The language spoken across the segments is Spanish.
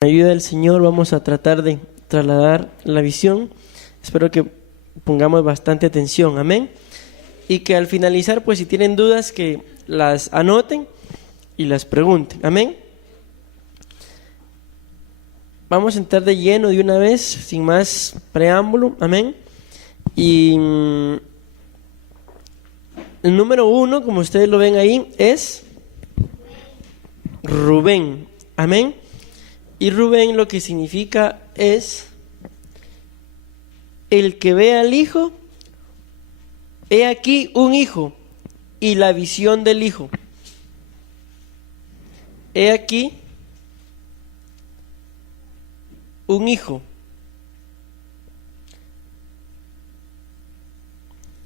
Con la ayuda del Señor vamos a tratar de trasladar la visión. Espero que pongamos bastante atención, amén. Y que al finalizar, pues si tienen dudas, que las anoten y las pregunten, amén. Vamos a entrar de lleno de una vez, sin más preámbulo, amén. Y el número 1, como ustedes lo ven ahí, es Rubén, amén. Y Rubén lo que significa es el que ve al hijo, he aquí un hijo y la visión del hijo. He aquí un hijo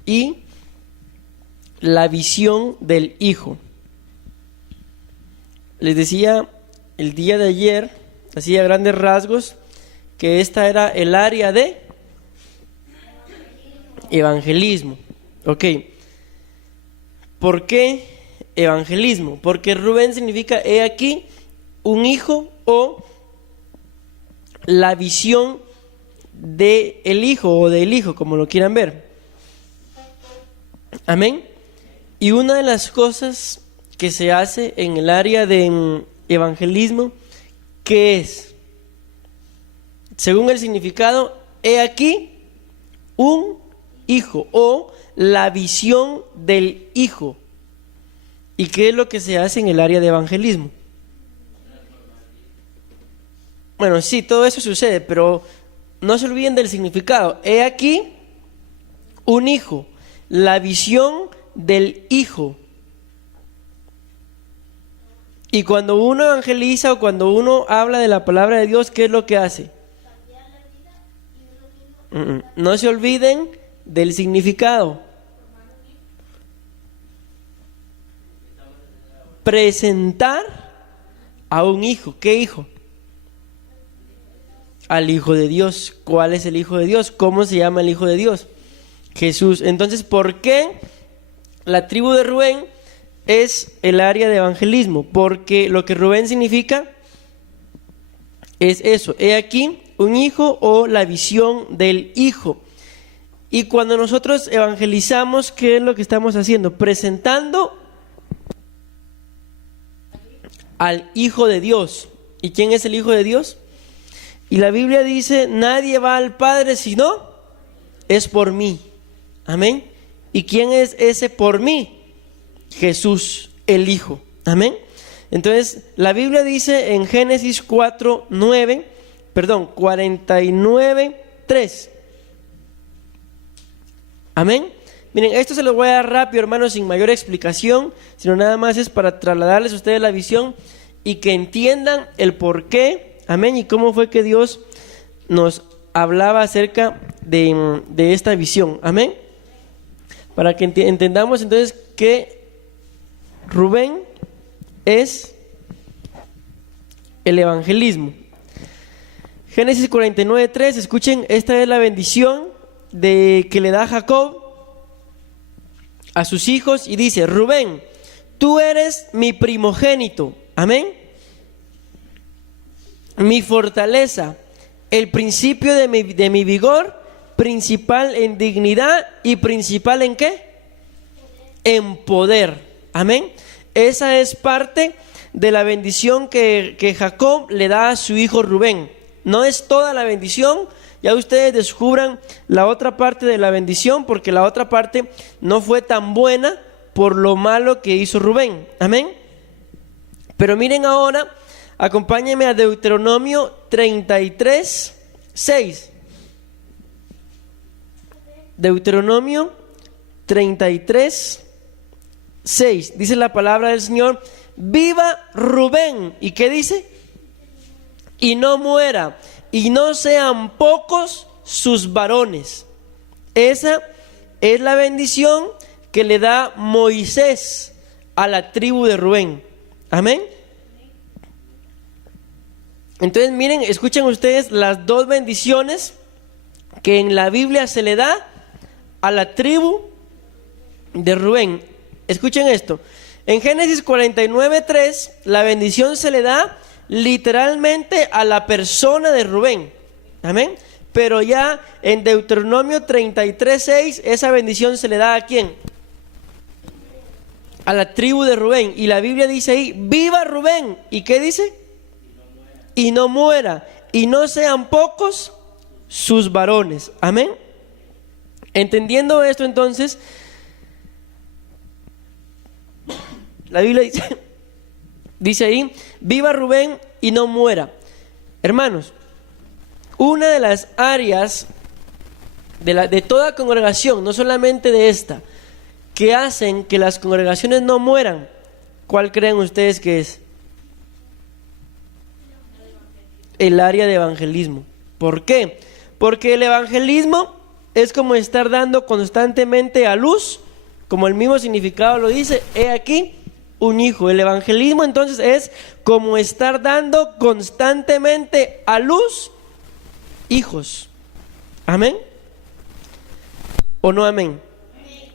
y la visión del hijo. Les decía el día de ayer, así a grandes rasgos, que esta era el área de evangelismo. Ok. ¿Por qué evangelismo? Porque Rubén significa he aquí un hijo o la visión del hijo o del hijo, como lo quieran ver. Amén. Y una de las cosas que se hace en el área de evangelismo, ¿qué es? Según el significado, he aquí un hijo o la visión del hijo. ¿Y qué es lo que se hace en el área de evangelismo? Bueno, sí, todo eso sucede, pero no se olviden del significado. He aquí un hijo, la visión del hijo. Y cuando uno evangeliza o cuando uno habla de la palabra de Dios, ¿qué es lo que hace? No se olviden del significado. Presentar a un hijo. ¿Qué hijo? Al Hijo de Dios. ¿Cuál es el Hijo de Dios? ¿Cómo se llama el Hijo de Dios? Jesús. Entonces, ¿por qué la tribu de Rubén es el área de evangelismo? Porque lo que Rubén significa es eso. He aquí un hijo o la visión del hijo. Y cuando nosotros evangelizamos, ¿qué es lo que estamos haciendo? Presentando al Hijo de Dios. ¿Y quién es el Hijo de Dios? Y la Biblia dice, nadie va al Padre si no es por mí. Amén. ¿Y quién es ese por mí? Jesús, el Hijo. Amén. Entonces, la Biblia dice en Génesis 49:3. Amén. Miren, esto se lo voy a dar rápido, hermanos, sin mayor explicación, sino nada más es para trasladarles a ustedes la visión y que entiendan el por qué, amén, y cómo fue que Dios nos hablaba acerca de esta visión. Amén. Para que entendamos entonces que Rubén es el evangelismo. Génesis 49:3, escuchen, esta es la bendición que le da Jacob a sus hijos y dice, Rubén, tú eres mi primogénito, amén, mi fortaleza, el principio de mi vigor, principal en dignidad y principal en ¿qué? En poder, amén. Esa es parte de la bendición que Jacob le da a su hijo Rubén. No es toda la bendición, ya ustedes descubran la otra parte de la bendición, porque la otra parte no fue tan buena por lo malo que hizo Rubén, amén. Pero miren ahora, acompáñenme a Deuteronomio 33:6. Deuteronomio 33:6. Dice la palabra del Señor, viva Rubén. ¿Y qué dice? Y no muera, y no sean pocos sus varones. Esa es la bendición que le da Moisés a la tribu de Rubén. Amén. Entonces miren, escuchen ustedes las dos bendiciones que en la Biblia se le da a la tribu de Rubén. Escuchen esto. En Génesis 49:3, la bendición se le da literalmente a la persona de Rubén. Amén. Pero ya en Deuteronomio 33:6, esa bendición se le da ¿a quién? A la tribu de Rubén. Y la Biblia dice ahí, viva Rubén. ¿Y qué dice? Y no muera. Y no sean pocos sus varones. Amén. Entendiendo esto entonces, la Biblia dice ahí, viva Rubén y no muera. Hermanos, una de las áreas de toda congregación, no solamente de esta, que hacen que las congregaciones no mueran, ¿cuál creen ustedes que es? El área de evangelismo. ¿Por qué? Porque el evangelismo es como estar dando constantemente a luz, como el mismo significado lo dice, he aquí un hijo. El evangelismo entonces es como estar dando constantemente a luz hijos. ¿Amén? ¿O no amén?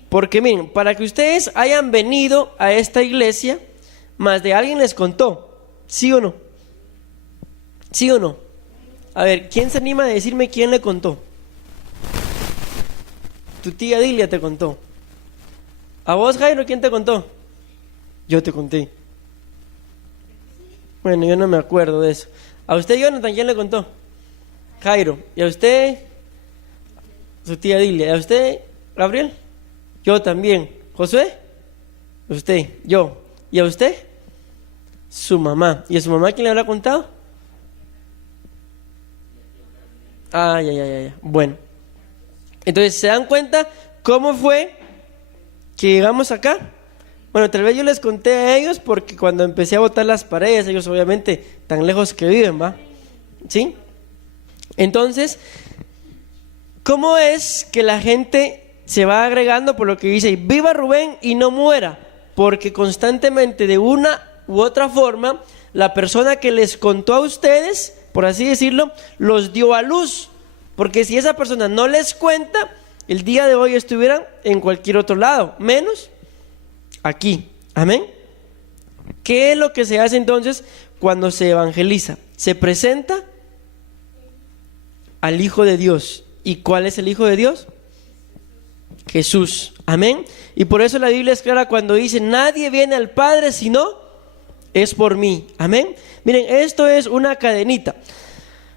Porque miren, para que ustedes hayan venido a esta iglesia, más de alguien les contó, ¿sí o no? ¿Sí o no? A ver, ¿quién se anima a decirme quién le contó? Tu tía Dilia te contó. ¿A vos, Jairo, quién te contó? Yo te conté. Bueno, yo no me acuerdo de eso. ¿A usted, Jonathan, quién le contó? Jairo. ¿Y a usted? Su tía Dilia. ¿Y a usted, Gabriel? Yo también. ¿Josué? Usted. Yo. ¿Y a usted? Su mamá. ¿Y a su mamá quién le habrá contado? Ya. Bueno. Entonces, ¿se dan cuenta cómo fue que llegamos acá? Bueno, tal vez yo les conté a ellos porque cuando empecé a botar las paredes, ellos obviamente tan lejos que viven, ¿va? ¿Sí? Entonces, ¿cómo es que la gente se va agregando por lo que dice, viva Rubén y no muera? Porque constantemente, de una u otra forma, la persona que les contó a ustedes, por así decirlo, los dio a luz. Porque si esa persona no les cuenta, el día de hoy estuvieran en cualquier otro lado, menos aquí. Amén. ¿Qué es lo que se hace entonces cuando se evangeliza? Se presenta al Hijo de Dios. ¿Y cuál es el Hijo de Dios? Jesús. Amén. Y por eso la Biblia es clara cuando dice, nadie viene al Padre si no es por mí. Amén. Miren, esto es una cadenita.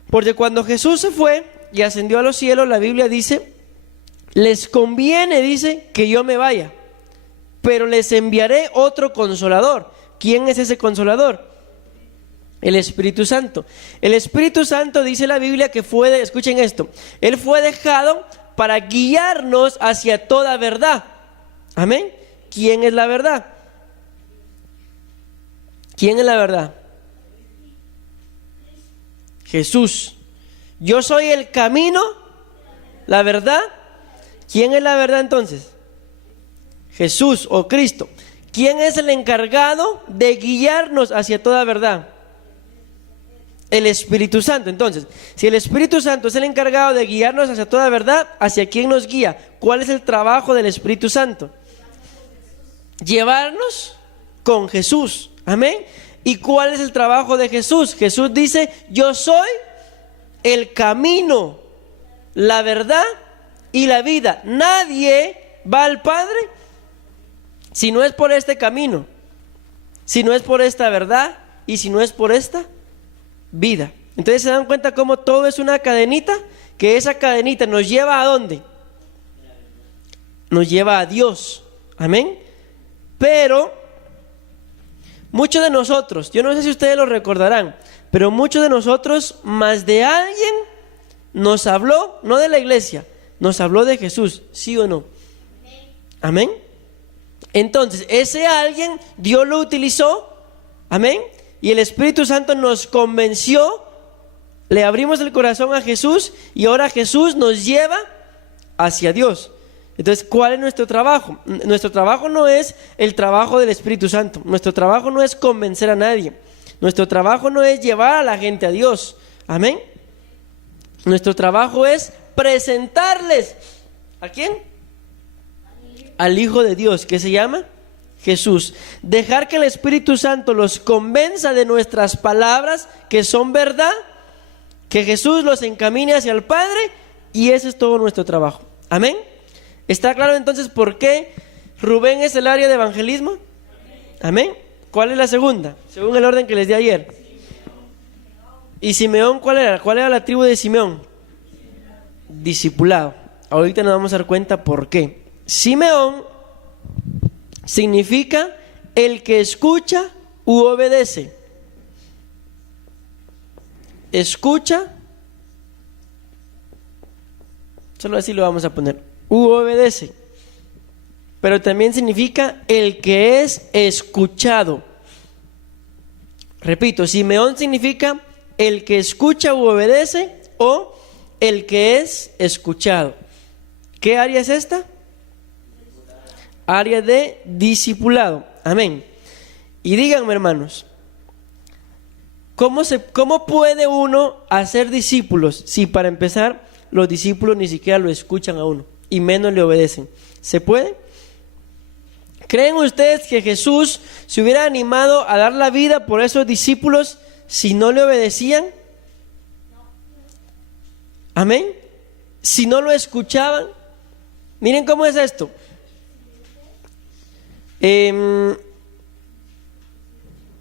Porque cuando Jesús se fue y ascendió a los cielos, la Biblia dice, les conviene, dice, que yo me vaya, pero les enviaré otro consolador. ¿Quién es ese consolador? El Espíritu Santo. El Espíritu Santo, dice la Biblia, que fue, escuchen esto, Él fue dejado para guiarnos hacia toda verdad. Amén. ¿Quién es la verdad? ¿Quién es la verdad? Jesús. Yo soy el camino, la verdad. ¿Quién es la verdad entonces? Jesús o Cristo. ¿Quién es el encargado de guiarnos hacia toda verdad? El Espíritu Santo. Entonces, si el Espíritu Santo es el encargado de guiarnos hacia toda verdad, ¿hacia quién nos guía? ¿Cuál es el trabajo del Espíritu Santo? Llevarnos con Jesús. Amén. ¿Y cuál es el trabajo de Jesús? Jesús dice, yo soy el camino, la verdad y la vida. Nadie va al Padre si no es por este camino, si no es por esta verdad y si no es por esta vida. Entonces se dan cuenta cómo todo es una cadenita, que esa cadenita nos lleva ¿a dónde? Nos lleva a Dios. Amén. Pero muchos de nosotros, yo no sé si ustedes lo recordarán, pero muchos de nosotros, más de alguien nos habló, no de la iglesia, nos habló de Jesús, ¿sí o no? Amén. Entonces, ese alguien, Dios lo utilizó, amén, y el Espíritu Santo nos convenció, le abrimos el corazón a Jesús y ahora Jesús nos lleva hacia Dios. Entonces, ¿cuál es nuestro trabajo? Nuestro trabajo no es el trabajo del Espíritu Santo. Nuestro trabajo no es convencer a nadie. Nuestro trabajo no es llevar a la gente a Dios. Amén. Nuestro trabajo es presentarles ¿a quién? Al Hijo de Dios, que se llama Jesús. Dejar que el Espíritu Santo los convenza de nuestras palabras que son verdad, que Jesús los encamine hacia el Padre, y ese es todo nuestro trabajo. Amén. ¿Está claro entonces por qué Rubén es el área de evangelismo? Amén. ¿Cuál es la segunda? Según el orden que les di ayer. ¿Y Simeón cuál era? ¿Cuál era la tribu de Simeón? Discipulado. Ahorita nos vamos a dar cuenta por qué. Simeón significa el que escucha u obedece. Escucha, solo así lo vamos a poner, u obedece. Pero también significa el que es escuchado. Repito, Simeón significa el que escucha u obedece o el que es escuchado. ¿Qué área es esta? Área de discipulado. Amén. Y díganme, hermanos, ¿cómo puede uno hacer discípulos si para empezar los discípulos ni siquiera lo escuchan a uno y menos le obedecen? ¿Se puede? ¿Creen ustedes que Jesús se hubiera animado a dar la vida por esos discípulos si no le obedecían? Amén. Si no lo escuchaban. Miren cómo es esto.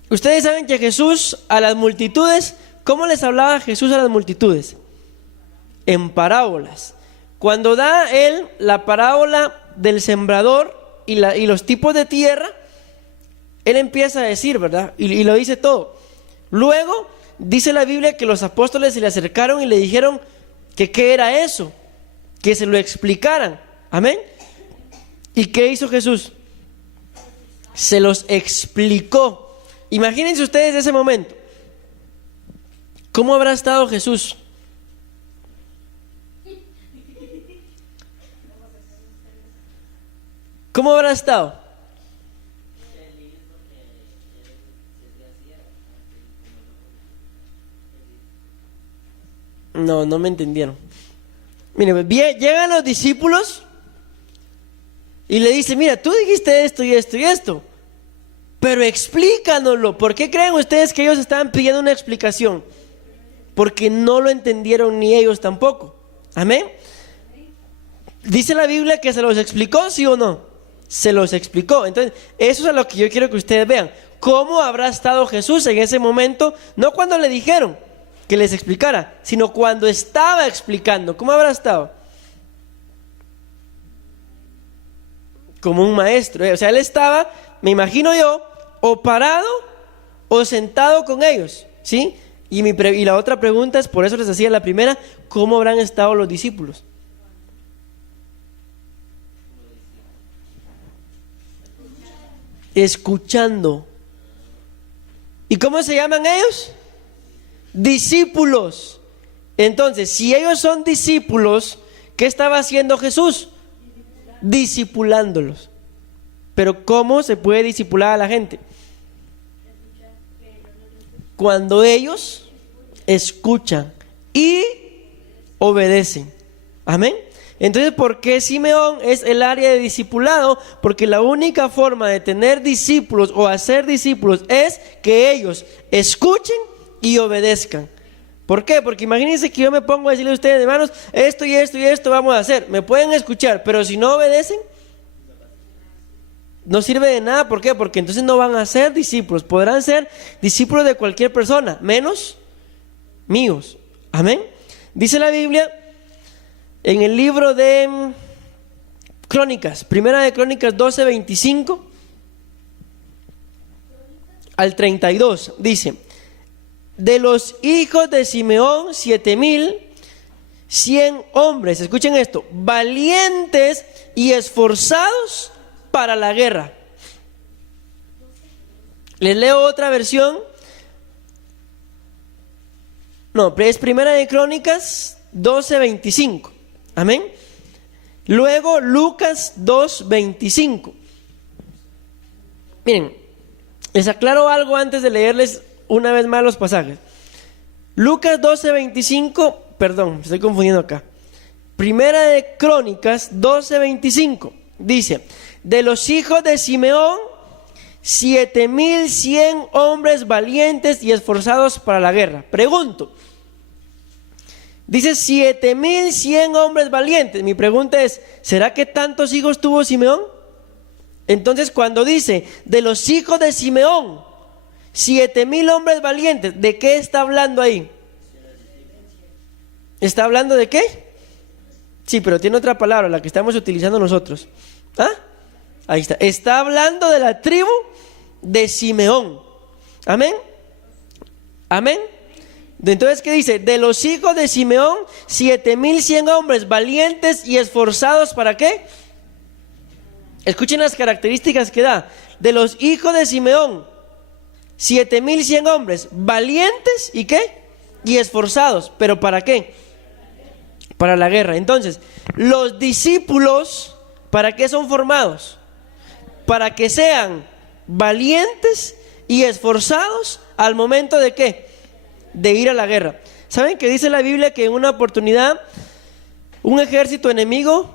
Ustedes saben que Jesús a las multitudes, ¿cómo les hablaba Jesús a las multitudes? En parábolas. Cuando da él la parábola del sembrador y los tipos de tierra, él empieza a decir, ¿verdad? Y lo dice todo. Luego dice la Biblia que los apóstoles se le acercaron y le dijeron que qué era eso, que se lo explicaran. Amén. ¿Y qué hizo Jesús? Se los explicó. Imagínense ustedes ese momento. ¿Cómo habrá estado Jesús? ¿Cómo habrá estado? No me entendieron. Miren, llegan los discípulos y le dicen, mira, tú dijiste esto y esto y esto, pero explícanoslo. ¿Por qué creen ustedes que ellos estaban pidiendo una explicación? Porque no lo entendieron ni ellos tampoco. Amén. Dice la Biblia que se los explicó, ¿sí o no? Se los explicó. Entonces, eso es a lo que yo quiero que ustedes vean. ¿Cómo habrá estado Jesús en ese momento? No cuando le dijeron que les explicara, sino cuando estaba explicando. ¿Cómo habrá estado? Como un maestro. O sea, él estaba, me imagino yo, o parado o sentado con ellos, ¿sí? Y la otra pregunta es, por eso les hacía la primera, ¿cómo habrán estado los discípulos? Escuchando. ¿Y cómo se llaman ellos? Discípulos. Entonces, si ellos son discípulos, ¿qué estaba haciendo Jesús? Discipulándolos. Pero ¿cómo se puede discipular a la gente? Cuando ellos escuchan y obedecen. Amén. Entonces, ¿por qué Simeón es el área de discipulado? Porque la única forma de tener discípulos o hacer discípulos es que ellos escuchen y obedezcan. ¿Por qué? Porque imagínense que yo me pongo a decirle a ustedes, hermanos, esto y esto y esto vamos a hacer. Me pueden escuchar, pero si no obedecen, no sirve de nada. ¿Por qué? Porque entonces no van a ser discípulos. Podrán ser discípulos de cualquier persona, menos míos. Amén. Dice la Biblia en el libro de Crónicas, primera de Crónicas 12:25 al 32, dice: de los hijos de Simeón 7,100 hombres, escuchen esto, valientes y esforzados para la guerra. Les leo otra versión. No, es primera de Crónicas 12:25. Amén. Luego Lucas 2:25. Miren, les aclaro algo antes de leerles una vez más los pasajes. Lucas 12:25, perdón, me estoy confundiendo acá. Primera de Crónicas 12:25 dice: de los hijos de Simeón 7,100 hombres valientes y esforzados para la guerra. Pregunto, dice 7,100 hombres valientes. Mi pregunta es, ¿será que tantos hijos tuvo Simeón? Entonces, cuando dice de los hijos de Simeón, 7,000 hombres valientes, ¿de qué está hablando ahí? ¿Está hablando de qué? Sí, pero tiene otra palabra, la que estamos utilizando nosotros. ¿Ah? Ahí está. Está hablando de la tribu de Simeón. Amén. Amén. Entonces, ¿qué dice? De los hijos de Simeón, 7,100 hombres valientes y esforzados, ¿para qué? Escuchen las características que da. De los hijos de Simeón, 7,100 hombres valientes y ¿qué? Y esforzados. ¿Pero para qué? Para la guerra. Entonces, los discípulos, ¿para qué son formados? Para que sean valientes y esforzados al momento de ¿qué? De ir a la guerra. ¿Saben que dice la Biblia que en una oportunidad un ejército enemigo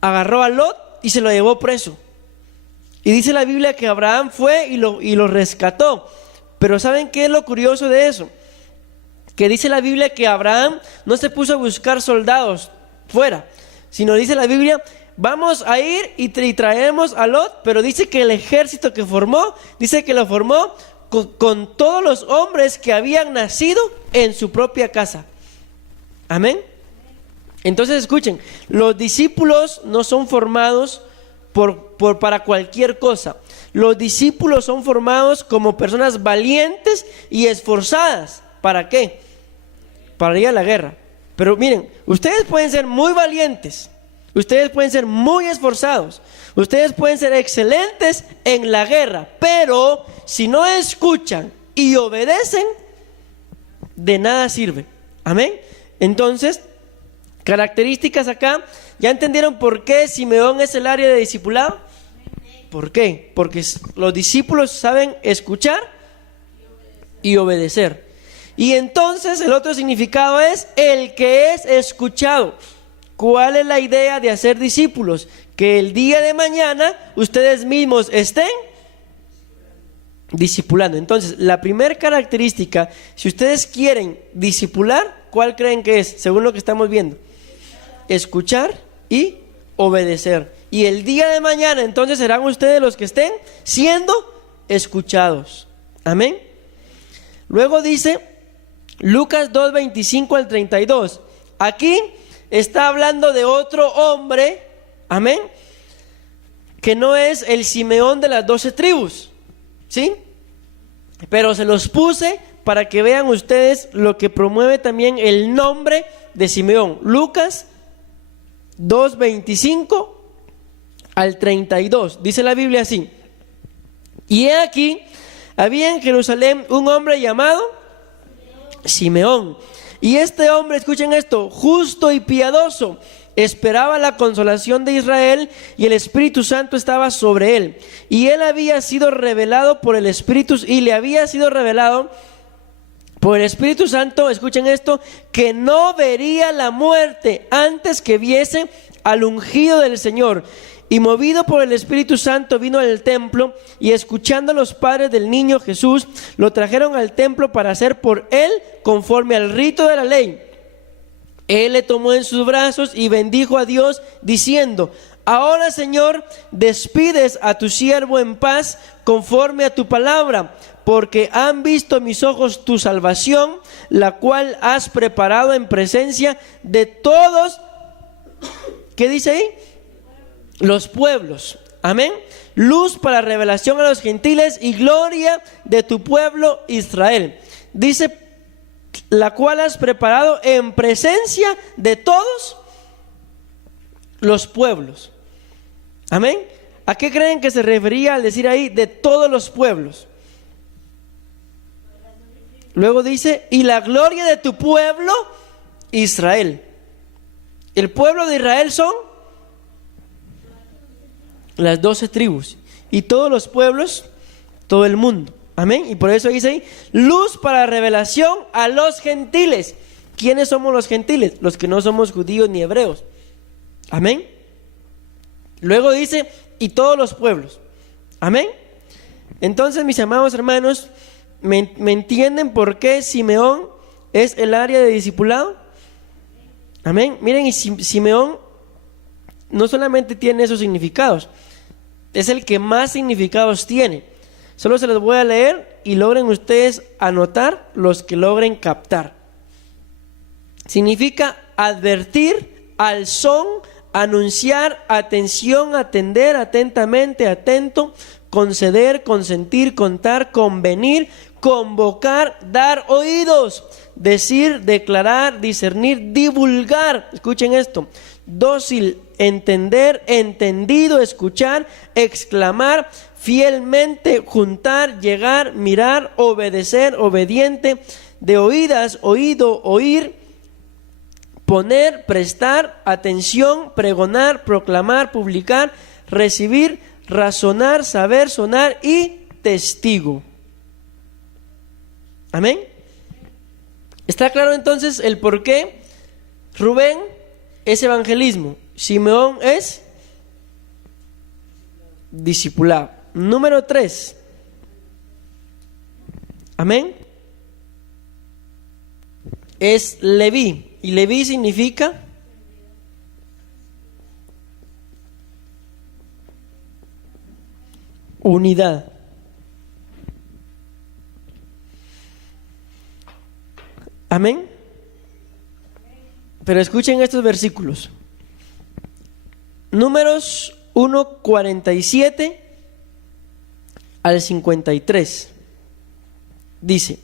agarró a Lot y se lo llevó preso? Y dice la Biblia que Abraham fue y lo rescató. Pero ¿saben qué es lo curioso de eso? Que dice la Biblia que Abraham no se puso a buscar soldados fuera, sino dice la Biblia, vamos a ir y traemos a Lot, pero dice que el ejército que formó, dice que lo formó con todos los hombres que habían nacido en su propia casa. Amén. Entonces escuchen, los discípulos no son formados para cualquier cosa. Los discípulos son formados como personas valientes y esforzadas. ¿Para qué? Para ir a la guerra. Pero miren, ustedes pueden ser muy valientes, ustedes pueden ser muy esforzados, ustedes pueden ser excelentes en la guerra, pero si no escuchan y obedecen, de nada sirve. Amén. Entonces, características acá. ¿Ya entendieron por qué Simeón es el área de discipulado? ¿Por qué? Porque los discípulos saben escuchar y obedecer. Y entonces el otro significado es el que es escuchado. ¿Cuál es la idea de hacer discípulos? Que el día de mañana ustedes mismos estén discipulando. Entonces, la primera característica, si ustedes quieren discipular, ¿cuál creen que es? Según lo que estamos viendo. Escuchar y obedecer. Y el día de mañana entonces serán ustedes los que estén siendo escuchados. Amén. Luego dice Lucas 2:25 al 32. Aquí está hablando de otro hombre, amén, que no es el Simeón de las 12 tribus, ¿sí? Pero se los puse para que vean ustedes lo que promueve también el nombre de Simeón. Lucas 2:25 al 32. Dice la Biblia así: y he aquí, había en Jerusalén un hombre llamado Simeón, y este hombre, escuchen esto, justo y piadoso, esperaba la consolación de Israel, y el Espíritu Santo estaba sobre él, y él había sido revelado por el Espíritu, y le había sido revelado por el Espíritu Santo, escuchen esto, que no vería la muerte antes que viese al ungido del Señor. Y movido por el Espíritu Santo vino al templo, y escuchando a los padres del niño Jesús, lo trajeron al templo para hacer por él conforme al rito de la ley. Él le tomó en sus brazos y bendijo a Dios diciendo: ahora, Señor, despides a tu siervo en paz conforme a tu palabra, porque han visto mis ojos tu salvación, la cual has preparado en presencia de todos. ¿Qué dice ahí? Los pueblos. Amén. Luz para revelación a los gentiles y gloria de tu pueblo Israel. Dice, la cual has preparado en presencia de todos los pueblos. Amén. ¿A qué creen que se refería al decir ahí de todos los pueblos? Luego dice, y la gloria de tu pueblo Israel. El pueblo de Israel son las 12 tribus, y todos los pueblos, todo el mundo. Amén. Y por eso dice ahí, luz para revelación a los gentiles. ¿Quiénes somos los gentiles? Los que no somos judíos ni hebreos. Amén. Luego dice, y todos los pueblos. Amén. Entonces, mis amados hermanos, ¿me entienden por qué Simeón es el área de discipulado? Amén. Miren, y Simeón no solamente tiene esos significados, es el que más significados tiene. Solo se los voy a leer y logren ustedes anotar los que logren captar. Significa advertir, al son, anunciar, atención, atender, atentamente, atento, conceder, consentir, contar, convenir, convocar, dar oídos, decir, declarar, discernir, divulgar. Escuchen esto: dócil, entender, entendido, escuchar, exclamar, fielmente, juntar, llegar, mirar, obedecer, obediente, de oídas, oído, oír, poner, prestar, atención, pregonar, proclamar, publicar, recibir, razonar, saber, sonar y testigo. Amén. ¿Está claro entonces el por qué Rubén es evangelismo, Simeón es discipulado? Número 3. Amén. Es Leví. Y Leví significa unidad. Amén. Pero escuchen estos versículos. Números 1:47 al 53. Dice: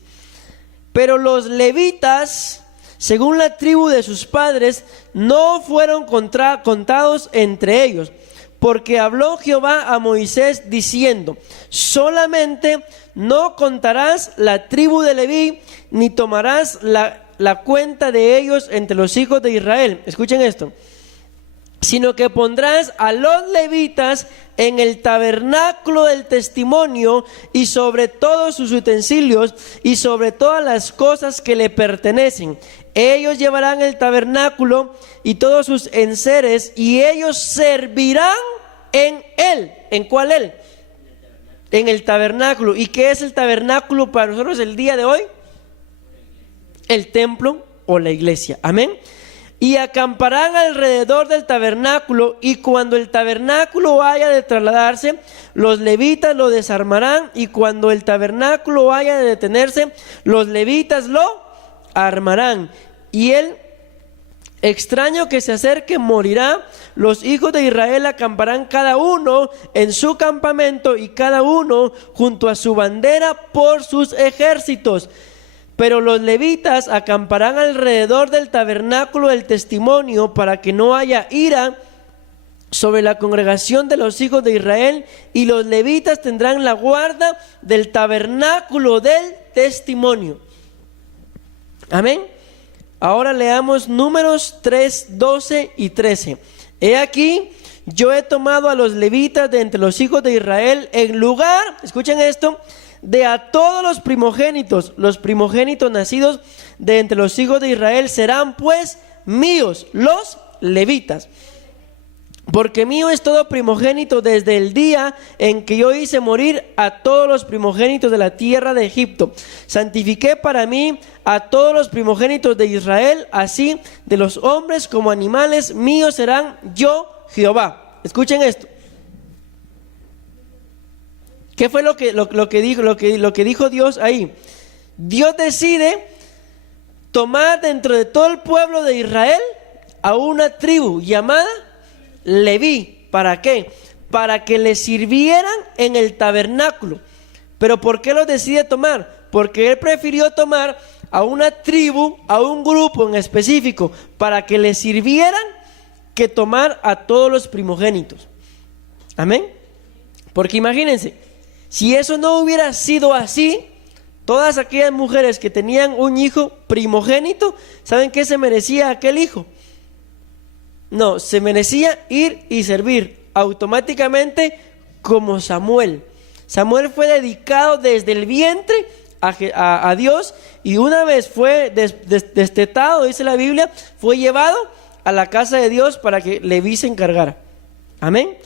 pero los levitas, según la tribu de sus padres, no fueron contados entre ellos, porque habló Jehová a Moisés diciendo: solamente no contarás la tribu de Leví, ni tomarás la cuenta de ellos entre los hijos de Israel. Escuchen esto: sino que pondrás a los levitas en el tabernáculo del testimonio y sobre todos sus utensilios y sobre todas las cosas que le pertenecen. Ellos llevarán el tabernáculo y todos sus enseres, y ellos servirán en él. ¿En cuál él? En el tabernáculo. ¿Y qué es el tabernáculo para nosotros el día de hoy? El templo o la iglesia. Amén. Y acamparán alrededor del tabernáculo, y cuando el tabernáculo haya de trasladarse, los levitas lo desarmarán, y cuando el tabernáculo haya de detenerse, los levitas lo armarán. Y el extraño que se acerque morirá. Los hijos de Israel acamparán cada uno en su campamento, y cada uno junto a su bandera por sus ejércitos. Pero los levitas acamparán alrededor del tabernáculo del testimonio, para que no haya ira sobre la congregación de los hijos de Israel, y los levitas tendrán la guarda del tabernáculo del testimonio. Amén. Ahora leamos Números 3, 12 y 13. He aquí, yo he tomado a los levitas de entre los hijos de Israel en lugar, escuchen esto, de a todos los primogénitos nacidos de entre los hijos de Israel serán pues míos, los levitas. Porque mío es todo primogénito desde el día en que yo hice morir a todos los primogénitos de la tierra de Egipto. Santifiqué para mí a todos los primogénitos de Israel, así de los hombres como animales, míos serán yo, Jehová. Escuchen esto. ¿Qué fue lo que dijo Dios ahí? Dios decide tomar dentro de todo el pueblo de Israel a una tribu llamada Leví. ¿Para qué? Para que le sirvieran en el tabernáculo. ¿Pero por qué lo decide tomar? Porque él prefirió tomar a una tribu, a un grupo en específico, para que le sirvieran, que tomar a todos los primogénitos. Amén. Porque imagínense, si eso no hubiera sido así, todas aquellas mujeres que tenían un hijo primogénito, ¿saben qué se merecía aquel hijo? No, se merecía ir y servir automáticamente como Samuel. Samuel fue dedicado desde el vientre a Dios, y una vez fue destetado, dice la Biblia, fue llevado a la casa de Dios para que Leví se encargara. Amén.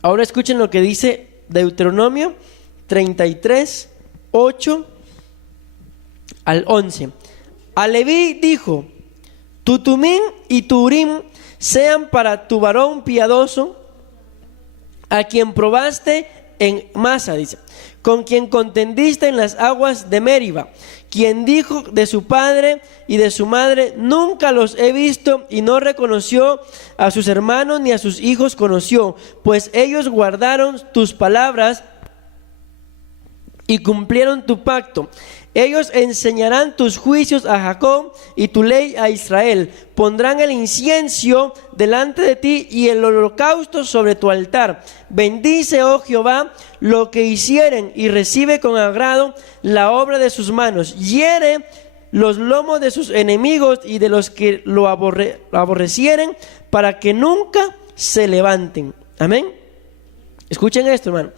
Ahora escuchen lo que dice Deuteronomio 33, 8 al 11. A Leví dijo: tu Tumim y tu Urim sean para tu varón piadoso, a quien probaste en Masa, dice, con quien contendiste en las aguas de Meriba, quien dijo de su padre y de su madre: nunca los he visto, y no reconoció a sus hermanos ni a sus hijos conoció, pues ellos guardaron tus palabras y cumplieron tu pacto. Ellos enseñarán tus juicios a Jacob y tu ley a Israel. Pondrán el incienso delante de ti y el holocausto sobre tu altar. Bendice, oh Jehová, lo que hicieren, y recibe con agrado la obra de sus manos. Hiere los lomos de sus enemigos y de los que lo aborrecieren, para que nunca se levanten. Amén. Escuchen esto, hermano.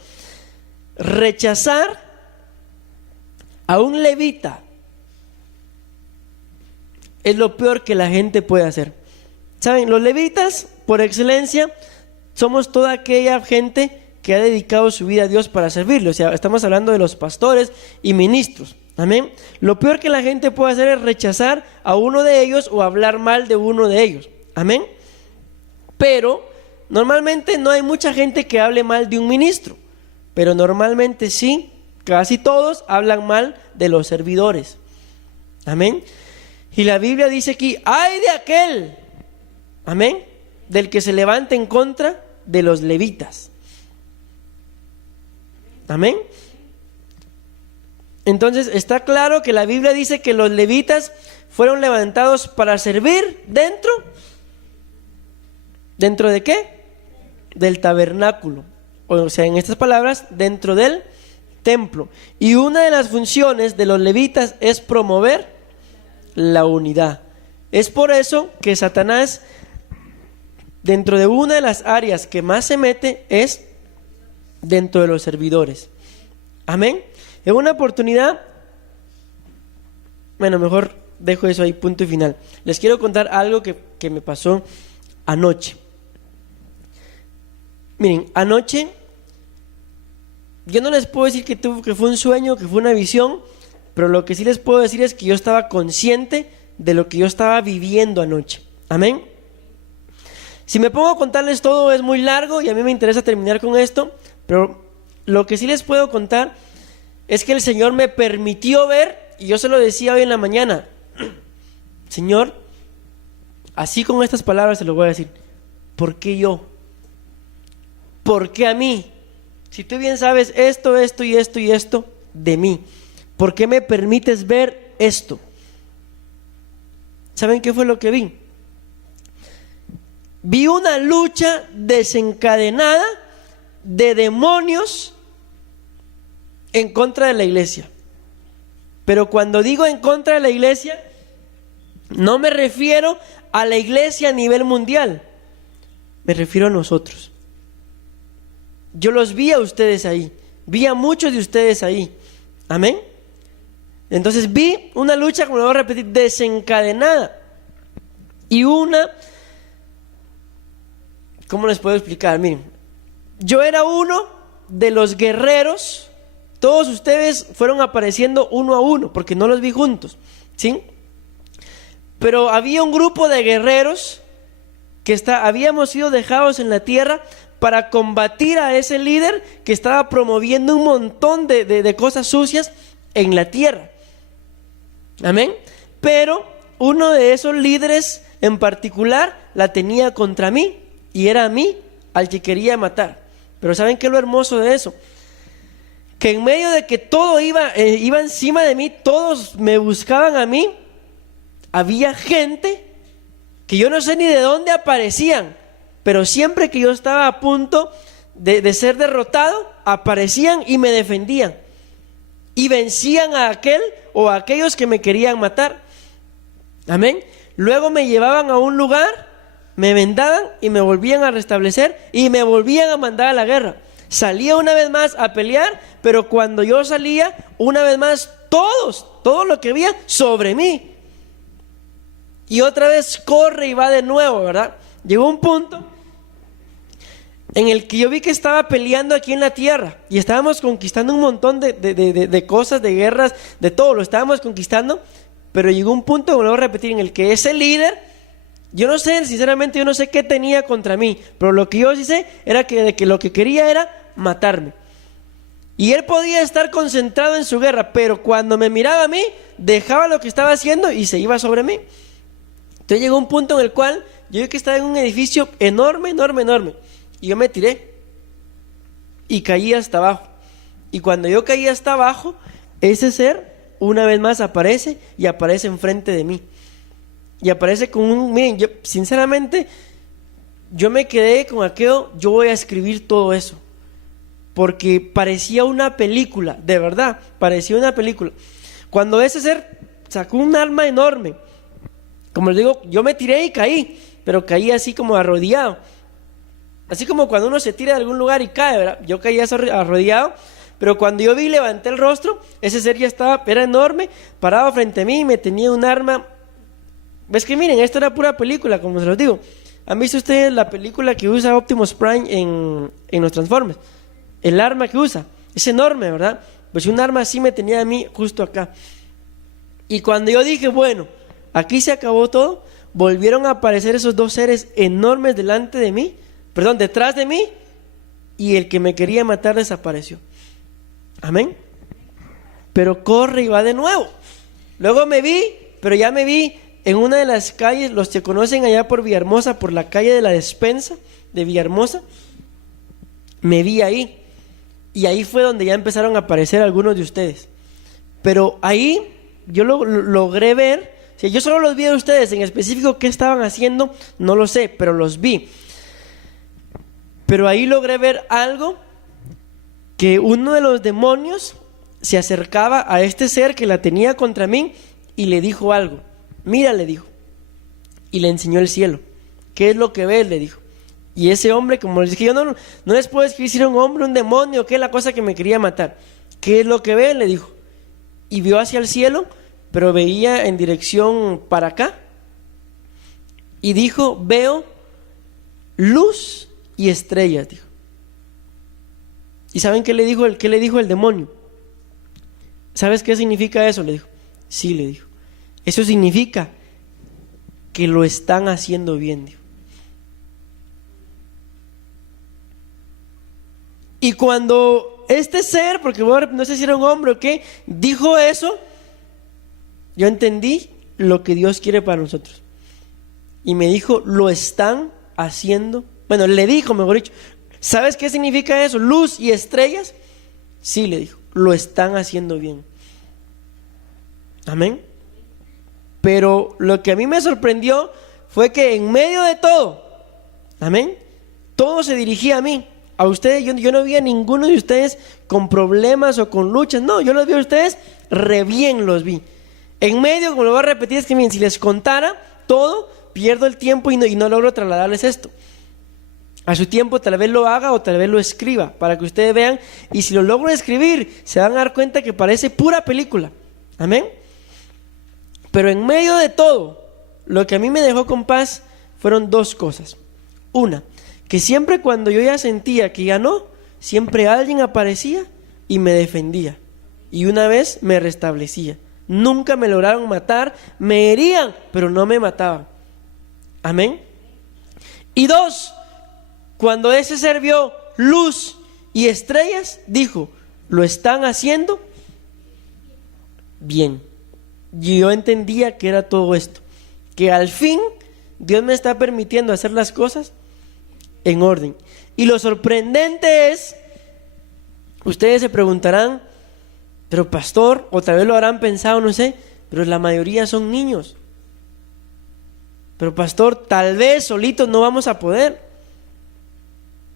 Rechazar a un levita es lo peor que la gente puede hacer. ¿Saben? Los levitas, por excelencia, somos toda aquella gente que ha dedicado su vida a Dios para servirle. O sea, estamos hablando de los pastores y ministros. Amén. Lo peor que la gente puede hacer es rechazar a uno de ellos o hablar mal de uno de ellos. Amén. Pero normalmente no hay mucha gente que hable mal de un ministro, pero normalmente sí, casi todos hablan mal de los servidores. Amén. Y la Biblia dice aquí: ¡ay de aquel! Amén. Del que se levante en contra de los levitas. Amén. Entonces está claro que la Biblia dice que los levitas fueron levantados para servir ¿dentro de qué? Del tabernáculo. O sea, en estas palabras, dentro del templo. Y una de las funciones de los levitas es promover la unidad. Es por eso que Satanás, dentro de una de las áreas que más se mete, es dentro de los servidores. Amén. En una oportunidad, bueno, mejor dejo eso ahí, punto y final. Les quiero contar algo que me pasó anoche. Miren, anoche yo no les puedo decir que fue un sueño, que fue una visión, pero lo que sí les puedo decir es que yo estaba consciente de lo que yo estaba viviendo anoche. Amén. Si me pongo a contarles todo es muy largo y a mí me interesa terminar con esto, pero lo que sí les puedo contar es que el Señor me permitió ver, y yo se lo decía hoy en la mañana: Señor, así con estas palabras se lo voy a decir: ¿por qué yo? ¿Por qué a mí? Si tú bien sabes esto y esto de mí, ¿por qué me permites ver esto? ¿Saben qué fue lo que vi? Vi una lucha desencadenada de demonios en contra de la iglesia. Pero cuando digo en contra de la iglesia, no me refiero a la iglesia a nivel mundial, me refiero a nosotros. Yo los vi a ustedes ahí, vi a muchos de ustedes ahí. Amén. Entonces vi una lucha, como lo voy a repetir, desencadenada. Y ¿cómo les puedo explicar? Miren, yo era uno de los guerreros. Todos ustedes fueron apareciendo uno a uno, porque no los vi juntos, ¿sí? Pero había un grupo de guerreros que habíamos sido dejados en la tierra para combatir a ese líder que estaba promoviendo un montón de cosas sucias en la tierra. Amén. Pero uno de esos líderes en particular la tenía contra mí, y era a mí al que quería matar. Pero ¿saben qué es lo hermoso de eso? Que en medio de que todo iba encima de mí, todos me buscaban a mí, había gente que yo no sé ni de dónde aparecían, pero siempre que yo estaba a punto de ser derrotado, aparecían y me defendían, y vencían a aquel o a aquellos que me querían matar. Amén. Luego me llevaban a un lugar, me vendaban y me volvían a restablecer y me volvían a mandar a la guerra. Salía una vez más a pelear, pero cuando yo salía, una vez más, todo lo que había sobre mí. Y otra vez corre y va de nuevo, ¿verdad? Llegó un punto en el que yo vi que estaba peleando aquí en la tierra y estábamos conquistando un montón de cosas, de guerras, de todo, lo estábamos conquistando, pero llegó un punto, vuelvo a repetir, en el que ese líder, yo no sé, sinceramente yo no sé qué tenía contra mí, pero lo que yo sí sé era que lo que quería era matarme. Y él podía estar concentrado en su guerra, pero cuando me miraba a mí, dejaba lo que estaba haciendo y se iba sobre mí. Entonces llegó un punto en el cual yo vi que estaba en un edificio enorme, enorme, enorme. Y yo me tiré y caí hasta abajo. Y cuando yo caí hasta abajo, ese ser una vez más aparece y aparece enfrente de mí. Y aparece con miren, yo sinceramente, yo me quedé con aquello, yo voy a escribir todo eso. Porque parecía una película, de verdad, parecía una película. Cuando ese ser sacó un arma enorme, como les digo, yo me tiré y caí, pero caí así como arrodillado. Así como cuando uno se tira de algún lugar y cae, ¿verdad? Yo caí arrodillado, pero cuando yo vi, levanté el rostro, ese ser ya era enorme, parado frente a mí y me tenía un arma. ¿Ves que miren, esto era pura película, como se los digo? ¿Han visto ustedes la película que usa Optimus Prime en los Transformers? El arma que usa, es enorme, ¿verdad? Pues un arma así me tenía a mí justo acá. Y cuando yo dije, bueno, aquí se acabó todo, volvieron a aparecer esos dos seres enormes detrás de mí, y el que me quería matar desapareció. Amén. Pero corre y va de nuevo. Luego ya me vi en una de las calles, los que conocen allá por Villahermosa, por la calle de la Despensa de Villahermosa, me vi ahí. Y ahí fue donde ya empezaron a aparecer algunos de ustedes. Pero ahí yo logré ver, si yo solo los vi a ustedes, en específico qué estaban haciendo, no lo sé, pero los vi. Pero ahí logré ver algo, que uno de los demonios se acercaba a este ser que la tenía contra mí y le dijo algo. Mira, le dijo, y le enseñó el cielo. ¿Qué es lo que ves?, le dijo. Y ese hombre, como les dije, yo no les puedo describir si era un hombre, un demonio, qué es la cosa que me quería matar. ¿Qué es lo que ves?, le dijo. Y vio hacia el cielo, pero veía en dirección para acá. Y dijo, veo luz y estrellas, dijo. ¿Y saben qué le dijo el demonio? ¿Sabes qué significa eso?, le dijo. Sí, le dijo. Eso significa que lo están haciendo bien, dijo. Y cuando este ser, porque bueno, no sé si era un hombre o qué, dijo eso, yo entendí lo que Dios quiere para nosotros. Y me dijo, lo están haciendo. Bueno, le dijo, mejor dicho, ¿sabes qué significa eso? Luz y estrellas. Sí, le dijo, lo están haciendo bien. Amén. Pero lo que a mí me sorprendió fue que en medio de todo, amén, todo se dirigía a mí. A ustedes, yo no vi a ninguno de ustedes con problemas o con luchas. No, yo los vi a ustedes re bien, los vi. En medio, como lo voy a repetir, es que miren, si les contara todo, pierdo el tiempo y no logro trasladarles esto. A su tiempo tal vez lo haga o tal vez lo escriba para que ustedes vean. Y si lo logro escribir, se van a dar cuenta que parece pura película. Amén. Pero en medio de todo, lo que a mí me dejó con paz fueron dos cosas. Una, que siempre cuando yo ya sentía que ya no, siempre alguien aparecía y me defendía. Y una vez me restablecía. Nunca me lograron matar, me herían, pero no me mataban. Amén. Y dos, cuando ese ser vio luz y estrellas, dijo, lo están haciendo bien. Y yo entendía que era todo esto, que al fin Dios me está permitiendo hacer las cosas en orden. Y lo sorprendente es, ustedes se preguntarán, pero pastor, o tal vez lo habrán pensado, no sé, pero la mayoría son niños. Pero pastor, tal vez solitos no vamos a poder.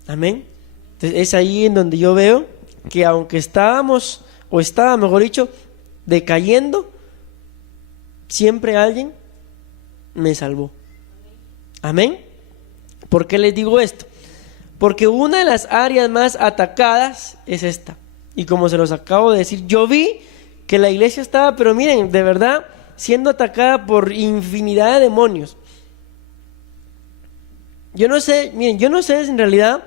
Amén. Entonces es ahí en donde yo veo que aunque estaba, mejor dicho, decayendo, siempre alguien me salvó. Amén. ¿Por qué les digo esto? Porque una de las áreas más atacadas es esta. Y como se los acabo de decir, yo vi que la iglesia estaba, pero miren, de verdad, siendo atacada por infinidad de demonios. Yo no sé en realidad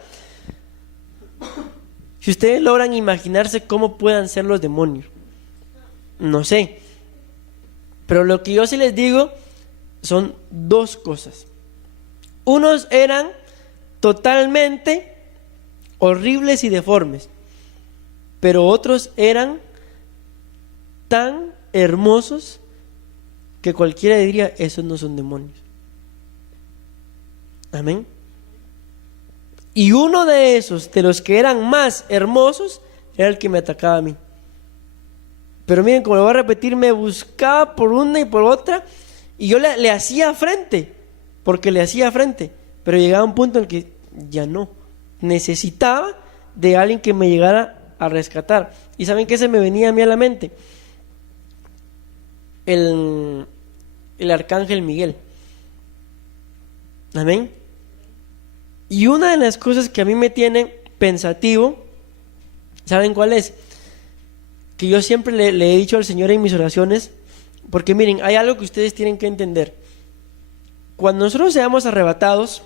Si ustedes logran imaginarse cómo puedan ser los demonios, no sé. Pero lo que yo sí les digo son dos cosas. Unos eran totalmente horribles y deformes, pero otros eran tan hermosos que cualquiera diría, esos no son demonios. Amén. Y uno de esos, de los que eran más hermosos, era el que me atacaba a mí. Pero miren, como lo voy a repetir, me buscaba por una y por otra, y yo le hacía frente, porque le hacía frente, pero llegaba un punto en el que ya no, necesitaba de alguien que me llegara a rescatar. ¿Y saben qué se me venía a mí a la mente? El arcángel Miguel. Amén. Y una de las cosas que a mí me tiene pensativo, ¿saben cuál es? Que yo siempre le he dicho al Señor en mis oraciones, porque miren, hay algo que ustedes tienen que entender. Cuando nosotros seamos arrebatados,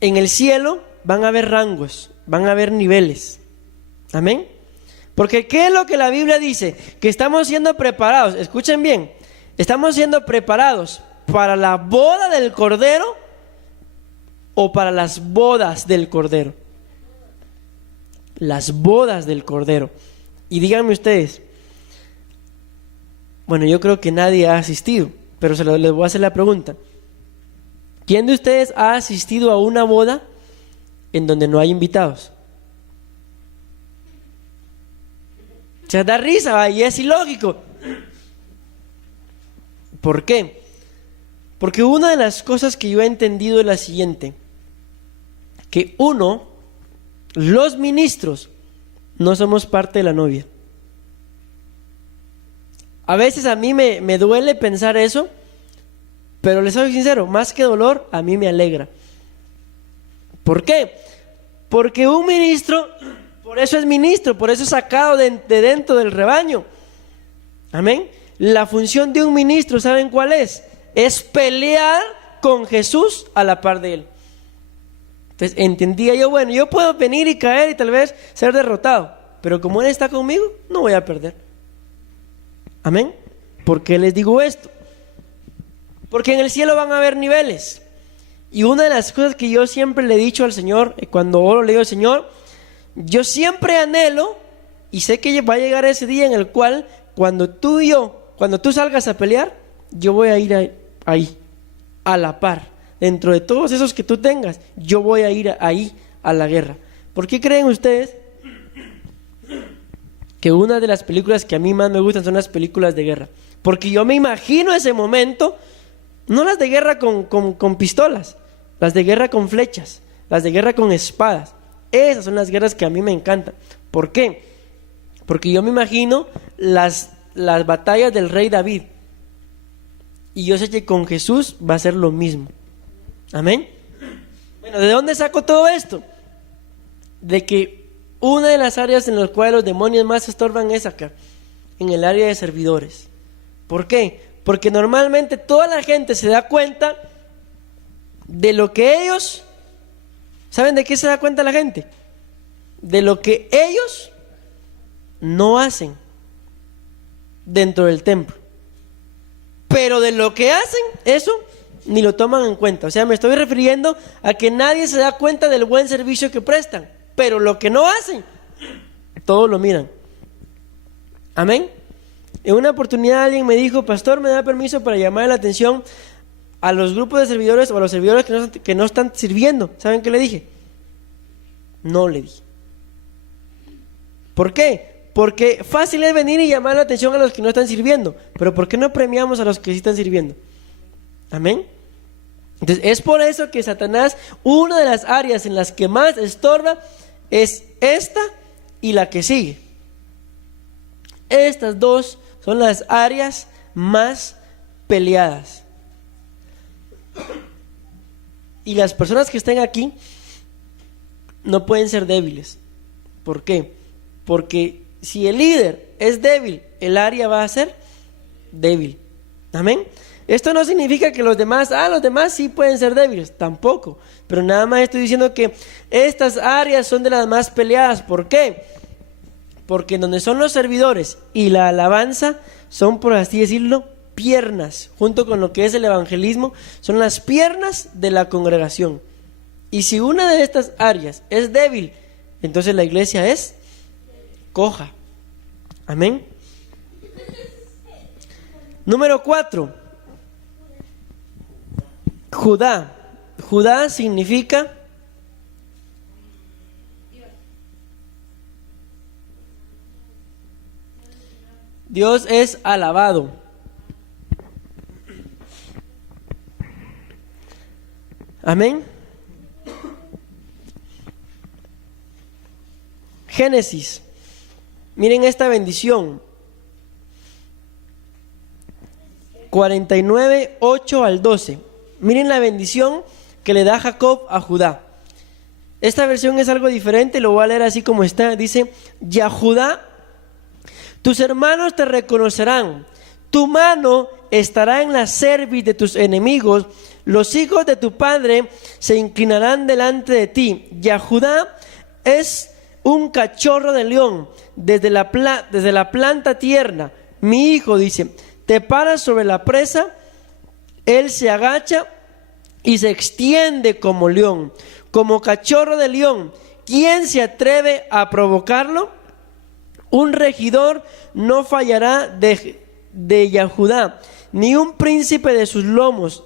en el cielo van a haber rangos, van a haber niveles. Amén. Porque ¿qué es lo que la Biblia dice? Que estamos siendo preparados, escuchen bien, estamos siendo preparados para la boda del Cordero o para las bodas del Cordero. Las bodas del Cordero. Y díganme ustedes, bueno, yo creo que nadie ha asistido, pero les voy a hacer la pregunta. ¿Quién de ustedes ha asistido a una boda en donde no hay invitados? Se da risa, y es ilógico. ¿Por qué? Porque una de las cosas que yo he entendido es la siguiente: que los ministros, no somos parte de la novia. A veces a mí me duele pensar eso, pero les soy sincero, más que dolor, a mí me alegra. ¿Por qué? Porque un ministro, por eso es ministro, por eso es sacado de dentro del rebaño. Amén. La función de un ministro, ¿saben cuál es? Es pelear con Jesús a la par de él. Entonces entendía yo, bueno, yo puedo venir y caer y tal vez ser derrotado, pero como Él está conmigo, no voy a perder. Amén. ¿Por qué les digo esto? Porque en el cielo van a haber niveles. Y una de las cosas que yo siempre le he dicho al Señor, cuando oro le digo al Señor, yo siempre anhelo, y sé que va a llegar ese día en el cual cuando tú salgas a pelear, yo voy a ir ahí, a la par. Dentro de todos esos que tú tengas, yo voy a ir ahí a la guerra. ¿Por qué creen ustedes que una de las películas que a mí más me gustan son las películas de guerra? Porque yo me imagino ese momento, no las de guerra con pistolas, las de guerra con flechas, las de guerra con espadas. Esas son las guerras que a mí me encantan. ¿Por qué? Porque yo me imagino las batallas del rey David. Y yo sé que con Jesús va a ser lo mismo. Amén. Bueno, ¿de dónde saco todo esto? De que una de las áreas en las cuales los demonios más estorban es acá, en el área de servidores. ¿Por qué? Porque normalmente toda la gente se da cuenta de lo que ellos... ¿Saben de qué se da cuenta la gente? De lo que ellos no hacen dentro del templo. Pero de lo que hacen, eso ni lo toman en cuenta. O sea, me estoy refiriendo a que nadie se da cuenta del buen servicio que prestan, pero lo que no hacen, todos lo miran. Amén. En una oportunidad alguien me dijo: pastor, ¿me da permiso para llamar la atención a los grupos de servidores o a los servidores que no están sirviendo? ¿Saben qué le dije? No le dije. ¿Por qué? Porque fácil es venir y llamar la atención a los que no están sirviendo, pero ¿por qué no premiamos a los que sí están sirviendo? Amén. Entonces es por eso que Satanás, una de las áreas en las que más estorba es esta y la que sigue. Estas dos son las áreas más peleadas. Y las personas que estén aquí no pueden ser débiles. ¿Por qué? Porque si el líder es débil, el área va a ser débil. Amén. Esto no significa que los demás sí pueden ser débiles, tampoco. Pero nada más estoy diciendo que estas áreas son de las más peleadas. ¿Por qué? Porque donde son los servidores y la alabanza son, por así decirlo, piernas, junto con lo que es el evangelismo, son las piernas de la congregación. Y si una de estas áreas es débil, entonces la iglesia es coja. Amén. Número 4. Judá. Judá significa Dios es alabado. Amén. Génesis. Miren esta bendición. 49, 8 al 12. Miren la bendición que le da Jacob a Judá. Esta versión es algo diferente, lo voy a leer así como está. Dice: y a Judá, tus hermanos te reconocerán, tu mano estará en la cerviz de tus enemigos, los hijos de tu padre se inclinarán delante de ti. Y a Judá es un cachorro de león, desde la planta tierna. Mi hijo, dice, te paras sobre la presa, él se agacha y se extiende como león, como cachorro de león. ¿Quién se atreve a provocarlo? Un regidor no fallará de Yahudá, ni un príncipe de sus lomos,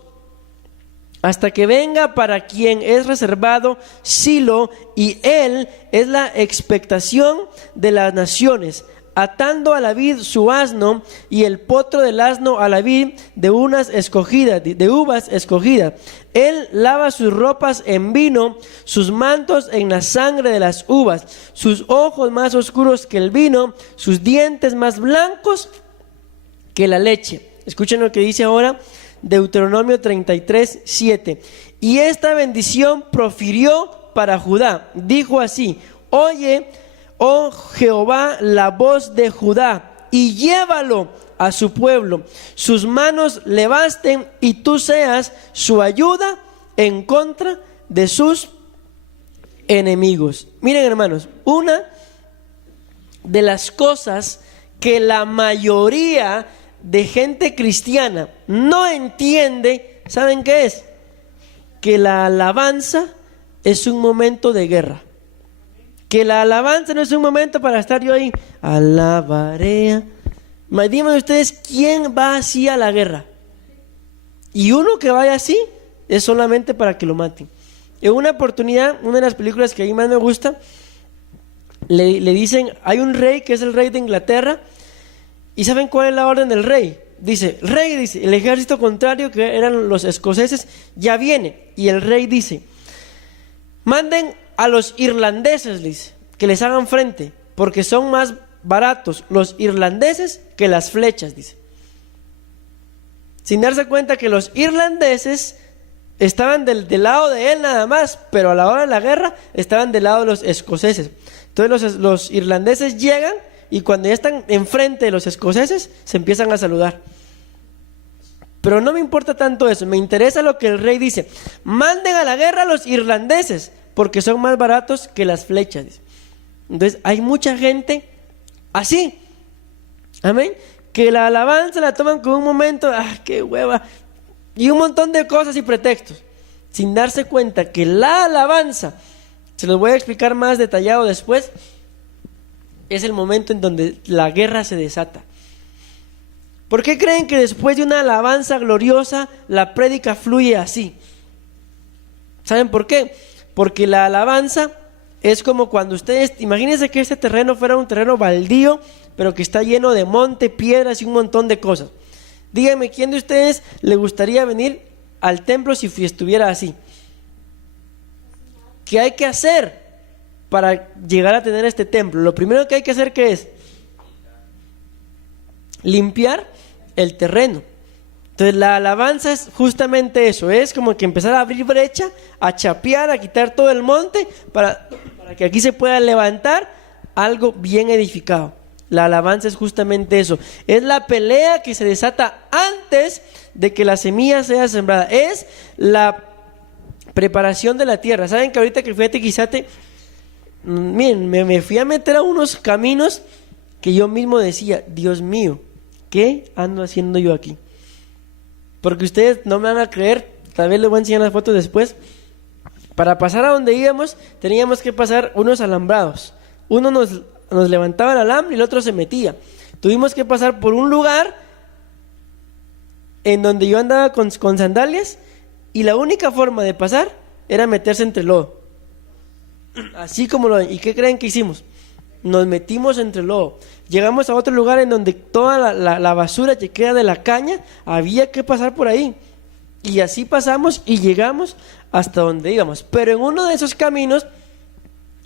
hasta que venga para quien es reservado Silo, y él es la expectación de las naciones, atando a la vid su asno, y el potro del asno a la vid de uvas escogidas. Él lava sus ropas en vino, sus mantos en la sangre de las uvas, sus ojos más oscuros que el vino, sus dientes más blancos que la leche. Escuchen lo que dice ahora Deuteronomio 33, 7. Y esta bendición profirió para Judá. Dijo así: oye, oh Jehová, la voz de Judá, y llévalo a su pueblo. Sus manos le basten, y tú seas su ayuda en contra de sus enemigos. Miren, hermanos, una de las cosas que la mayoría de gente cristiana no entiende, ¿saben qué es? Que la alabanza es un momento de guerra. Que la alabanza no es un momento para estar yo ahí, alabaré. Dime ustedes, ¿quién va así a la guerra? Y uno que vaya así es solamente para que lo maten. En una oportunidad, una de las películas que a mí más me gusta, le dicen, hay un rey que es el rey de Inglaterra. ¿Y saben cuál es la orden del rey? Dice, rey, dice, el ejército contrario, que eran los escoceses, ya viene. Y el rey dice, manden a los irlandeses, dice, que les hagan frente, porque son más baratos los irlandeses que las flechas, dice. Sin darse cuenta que los irlandeses estaban del lado de él nada más, pero a la hora de la guerra estaban del lado de los escoceses. Entonces los irlandeses llegan, y cuando ya están enfrente de los escoceses, se empiezan a saludar. Pero no me importa tanto eso, me interesa lo que el rey dice: manden a la guerra a los irlandeses, porque son más baratos que las flechas, dice. Entonces hay mucha gente así, amén, que la alabanza la toman como un momento, qué hueva, y un montón de cosas y pretextos, sin darse cuenta que la alabanza, se los voy a explicar más detallado después, es el momento en donde la guerra se desata. ¿Por qué creen que después de una alabanza gloriosa la prédica fluye así? ¿Saben por qué? Porque la alabanza es como cuando ustedes, imagínense que este terreno fuera un terreno baldío, pero que está lleno de monte, piedras y un montón de cosas. Díganme, ¿quién de ustedes le gustaría venir al templo si estuviera así? ¿Qué hay que hacer para llegar a tener este templo? Lo primero que hay que hacer, ¿qué es? Limpiar el terreno. Entonces la alabanza es justamente eso, es como que empezar a abrir brecha, a chapear, a quitar todo el monte para que aquí se pueda levantar algo bien edificado. La alabanza es justamente eso, es la pelea que se desata antes de que la semilla sea sembrada. Es la preparación de la tierra. Saben que ahorita que fui a Tequizate, miren, me fui a meter a unos caminos que yo mismo decía, Dios mío, ¿qué ando haciendo yo aquí? Porque ustedes no me van a creer, tal vez les voy a enseñar las fotos después. Para pasar a donde íbamos, teníamos que pasar unos alambrados. Uno nos levantaba el alambre y el otro se metía. Tuvimos que pasar por un lugar en donde yo andaba con sandalias, y la única forma de pasar era meterse entre el lodo. Así como lo ven. ¿Y qué creen que hicimos? Nos metimos entre el lodo. Llegamos a otro lugar en donde toda la basura que queda de la caña, había que pasar por ahí. Y así pasamos y llegamos hasta donde íbamos. Pero en uno de esos caminos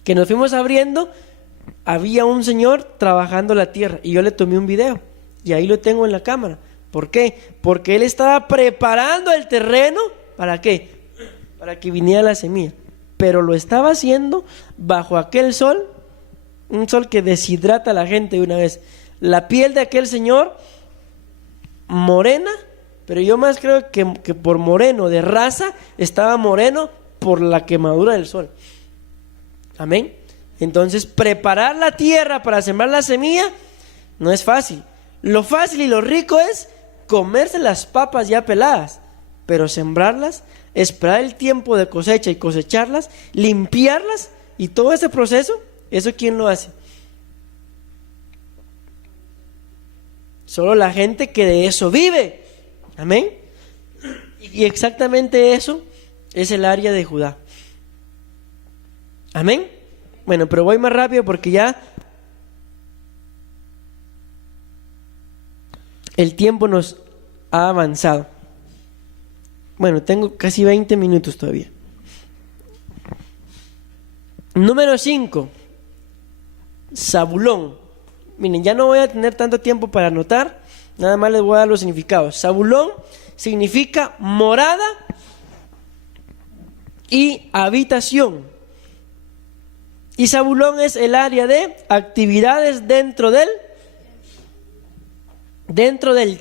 que nos fuimos abriendo, había un señor trabajando la tierra. Y yo le tomé un video. Y ahí lo tengo en la cámara. ¿Por qué? Porque él estaba preparando el terreno. ¿Para qué? Para que viniera la semilla. Pero lo estaba haciendo bajo aquel sol, un sol que deshidrata a la gente de una vez. La piel de aquel señor, morena, pero yo más creo que por moreno de raza, estaba moreno por la quemadura del sol. Amén. Entonces, preparar la tierra para sembrar la semilla no es fácil. Lo fácil y lo rico es comerse las papas ya peladas, pero sembrarlas, esperar el tiempo de cosecha y cosecharlas, limpiarlas, y todo ese proceso, ¿eso quién lo hace? Solo la gente que de eso vive. Amén. Y exactamente eso es el área de Judá. Amén. Bueno, pero voy más rápido porque ya el tiempo nos ha avanzado. Bueno, tengo casi 20 minutos todavía. Número 5, Zabulón. Miren, ya no voy a tener tanto tiempo para anotar, nada más les voy a dar los significados. Zabulón significa morada y habitación. Y Zabulón es el área de actividades dentro del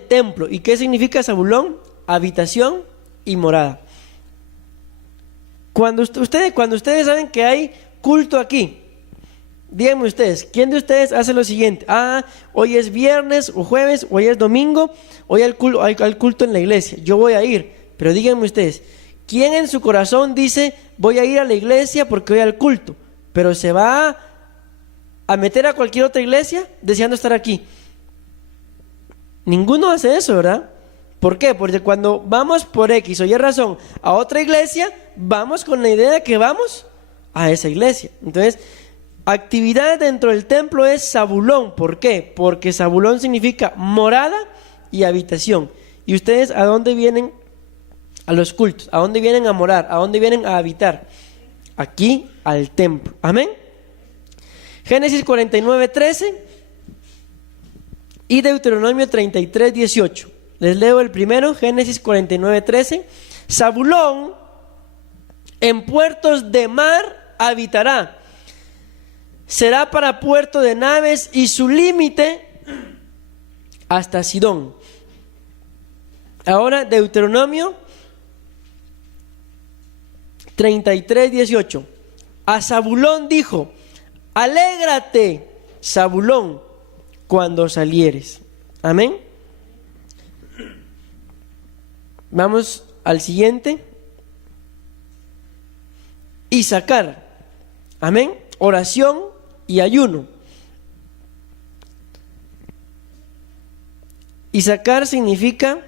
templo. ¿Y qué significa Zabulón? Habitación y morada. Cuando ustedes saben que hay culto aquí, díganme ustedes, ¿quién de ustedes hace lo siguiente? Hoy es viernes o jueves, hoy es domingo, hoy hay culto en la iglesia, yo voy a ir. Pero díganme ustedes, ¿quién en su corazón dice, voy a ir a la iglesia porque voy al culto, pero se va a meter a cualquier otra iglesia deseando estar aquí? Ninguno hace eso, ¿verdad? ¿Por qué? Porque cuando vamos por X o Y razón a otra iglesia, vamos con la idea de que vamos a esa iglesia. Entonces, actividad dentro del templo es Zabulón. ¿Por qué? Porque Zabulón significa morada y habitación. ¿Y ustedes a dónde vienen a los cultos? ¿A dónde vienen a morar? ¿A dónde vienen a habitar? Aquí al templo. Amén. Génesis 49:13 y Deuteronomio 33:18. Les leo el primero, Génesis 49:13. Zabulón en puertos de mar habitará, será para puerto de naves, y su límite hasta Sidón. Ahora Deuteronomio 33:18. A Zabulón dijo: alégrate, Zabulón, cuando salieres. Amén. Vamos al siguiente. Isacar. Amén. Oración y ayuno. Isacar significa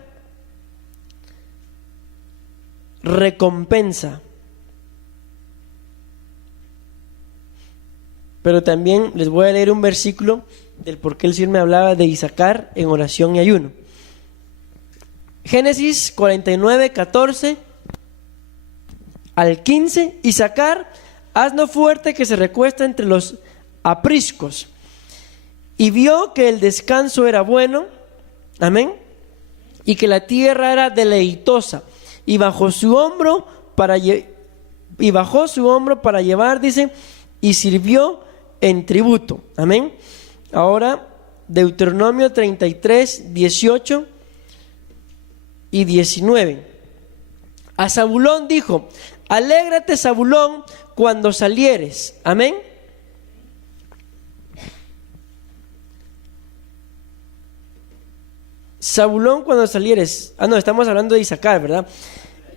recompensa. Pero también les voy a leer un versículo del por qué el Señor me hablaba de Isacar en oración y ayuno. Génesis 49:14 al 15. Isacar, asno fuerte que se recuesta entre los apriscos, y vio que el descanso era bueno, amén, y que la tierra era deleitosa, y bajó su hombro para llevar, dice, y sirvió en tributo. Amén. Ahora Deuteronomio 33:18 y 19. A Zabulón dijo: alégrate, Zabulón, cuando salieres. Amén. Zabulón, cuando salieres. No, estamos hablando de Isaacar, ¿verdad?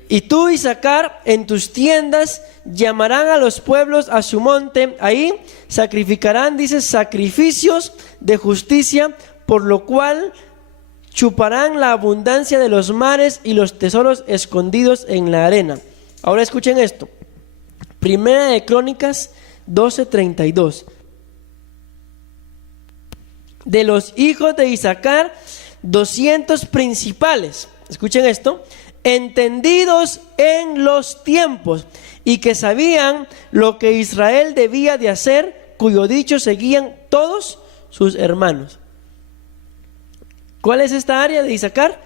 Y tú, Isaacar, en tus tiendas llamarán a los pueblos a su monte. Ahí sacrificarán, dice, sacrificios de justicia, por lo cual chuparán la abundancia de los mares y los tesoros escondidos en la arena. Ahora escuchen esto. Primera de Crónicas 12:32. De los hijos de Isaacar, 200 principales. Escuchen esto. Entendidos en los tiempos y que sabían lo que Israel debía de hacer, cuyo dicho seguían todos sus hermanos. ¿Cuál es esta área de Isaacar?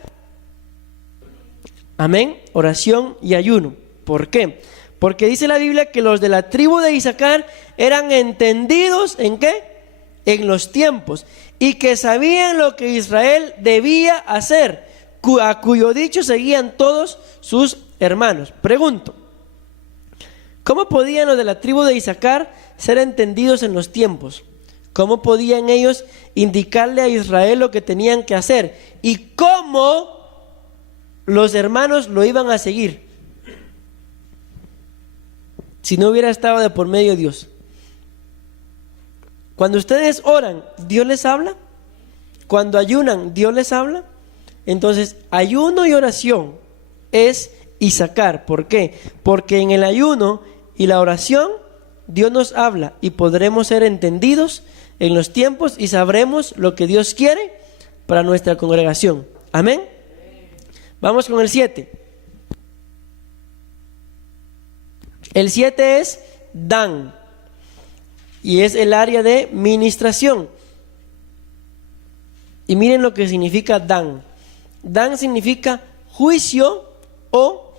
Amén, oración y ayuno. ¿Por qué? Porque dice la Biblia que los de la tribu de Isaacar eran entendidos ¿en qué? En los tiempos, y que sabían lo que Israel debía hacer, a cuyo dicho seguían todos sus hermanos. Pregunto, ¿cómo podían los de la tribu de Isaacar ser entendidos en los tiempos? ¿Cómo podían ellos indicarle a Israel lo que tenían que hacer? ¿Y cómo los hermanos lo iban a seguir si no hubiera estado de por medio Dios? Cuando ustedes oran, ¿Dios les habla? Cuando ayunan, ¿Dios les habla? Entonces, ayuno y oración es Isaacar. ¿Por qué? Porque en el ayuno y la oración Dios nos habla y podremos ser entendidos en los tiempos y sabremos lo que Dios quiere para nuestra congregación. Amén. Vamos con el 7. El 7 es Dan y es el área de ministración. Y miren lo que significa Dan. Dan significa juicio o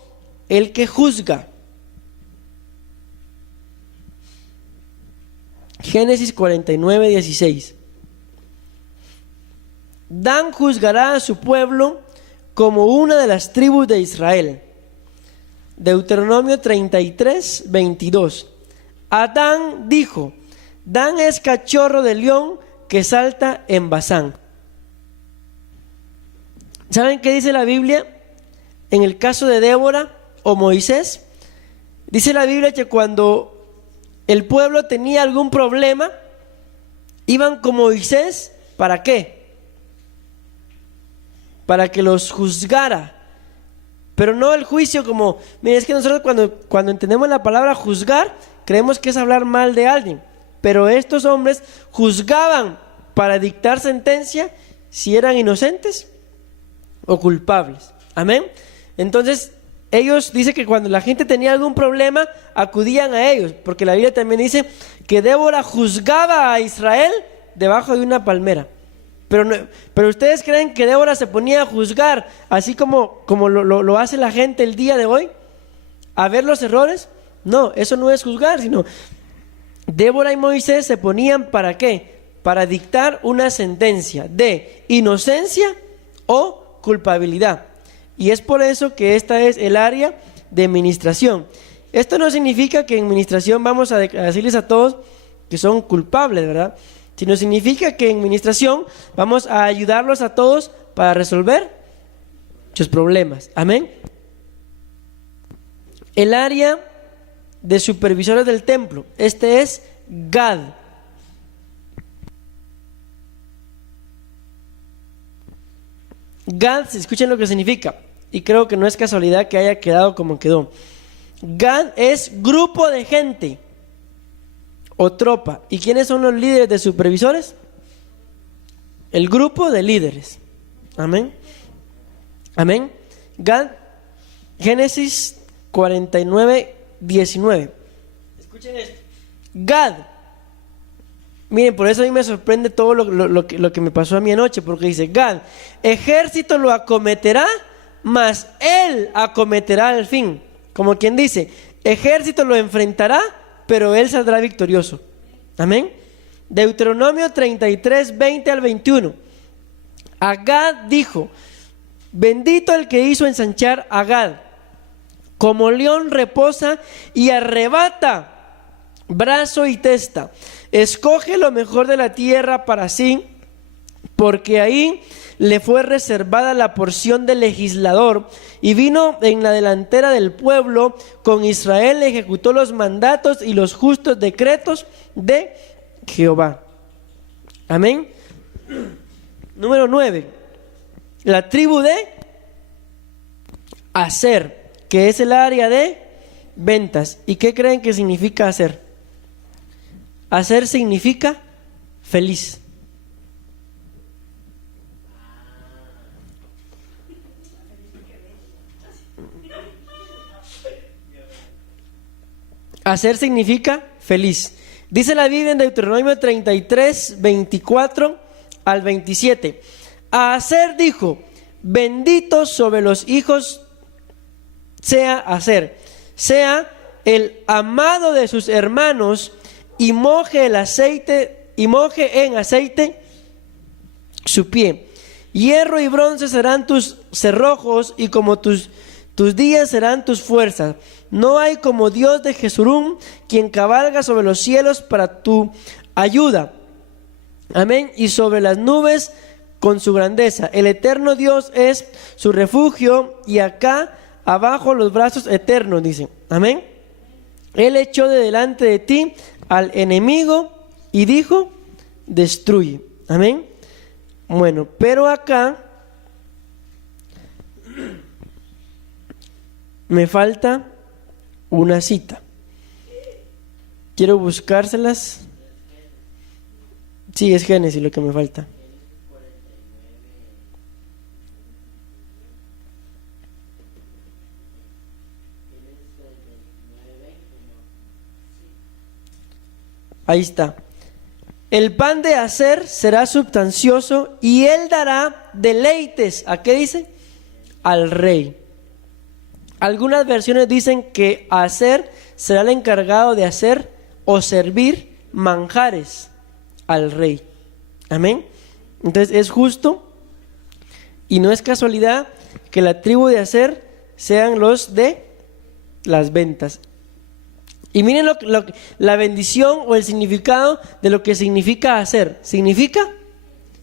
el que juzga. Génesis 49:16. Dan juzgará a su pueblo como una de las tribus de Israel. Deuteronomio 33:22. Adán dijo: Dan es cachorro de león que salta en Basán. ¿Saben qué dice la Biblia en el caso de Débora o Moisés? Dice la Biblia que cuando el pueblo tenía algún problema, iban con Moisés, ¿para qué? Para que los juzgara. Pero no el juicio como, miren, es que nosotros cuando entendemos la palabra juzgar, creemos que es hablar mal de alguien. Pero estos hombres juzgaban para dictar sentencia si eran inocentes o culpables. Amén. Entonces, ellos dicen que cuando la gente tenía algún problema, acudían a ellos, porque la Biblia también dice que Débora juzgaba a Israel debajo de una palmera. Pero ustedes creen que Débora se ponía a juzgar, así como lo hace la gente el día de hoy, a ver los errores. No, eso no es juzgar, sino Débora y Moisés se ponían ¿para qué? Para dictar una sentencia de inocencia o culpabilidad. Y es por eso que esta es el área de administración. Esto no significa que en administración vamos a decirles a todos que son culpables, ¿verdad? Sino significa que en administración vamos a ayudarlos a todos para resolver sus problemas. Amén. El área de supervisores del templo, este es Gad. Gad, si escuchen lo que significa, y creo que no es casualidad que haya quedado como quedó. Gad es grupo de gente o tropa. ¿Y quiénes son los líderes de supervisores? El grupo de líderes. Amén. Amén. Gad, Génesis 49:19. Escuchen esto. Gad. Miren, por eso a mí me sorprende todo lo que me pasó a mí anoche, porque dice: Gad, ejército lo acometerá, mas él acometerá al fin. Como quien dice, ejército lo enfrentará, pero él saldrá victorioso. Amén. Deuteronomio 33:20 al 21. A Gad dijo: Bendito el que hizo ensanchar a Gad. Como león reposa y arrebata brazo y testa. Escoge lo mejor de la tierra para sí, porque ahí le fue reservada la porción del legislador, y vino en la delantera del pueblo. Con Israel ejecutó los mandatos y los justos decretos de Jehová. Amén. Número 9. La tribu de Aser, que es el área de ventas. ¿Y qué creen que significa Aser? Aser significa feliz. Aser significa feliz. Dice la Biblia en Deuteronomio 33, 24 al 27. A Aser dijo: bendito sobre los hijos sea Aser, sea el amado de sus hermanos, y moje en aceite su pie. Hierro y bronce serán tus cerrojos, y como tus días serán tus fuerzas. No hay como Dios de Jesurún, quien cabalga sobre los cielos para tu ayuda. Amén. Y sobre las nubes con su grandeza. El eterno Dios es su refugio, y acá abajo los brazos eternos, dice. Amén. Él echó de delante de ti al enemigo y dijo: destruye. Amén. Bueno, pero acá me falta una cita. Quiero buscárselas. Sí, es Génesis lo que me falta. Ahí está. El pan de Aser será substancioso, y él dará deleites. ¿A qué dice? Al rey. Algunas versiones dicen que Aser será el encargado de hacer o servir manjares al rey. Amén. Entonces es justo y no es casualidad que la tribu de Aser sean los de las ventas. Y miren la bendición o el significado de lo que significa Aser. Significa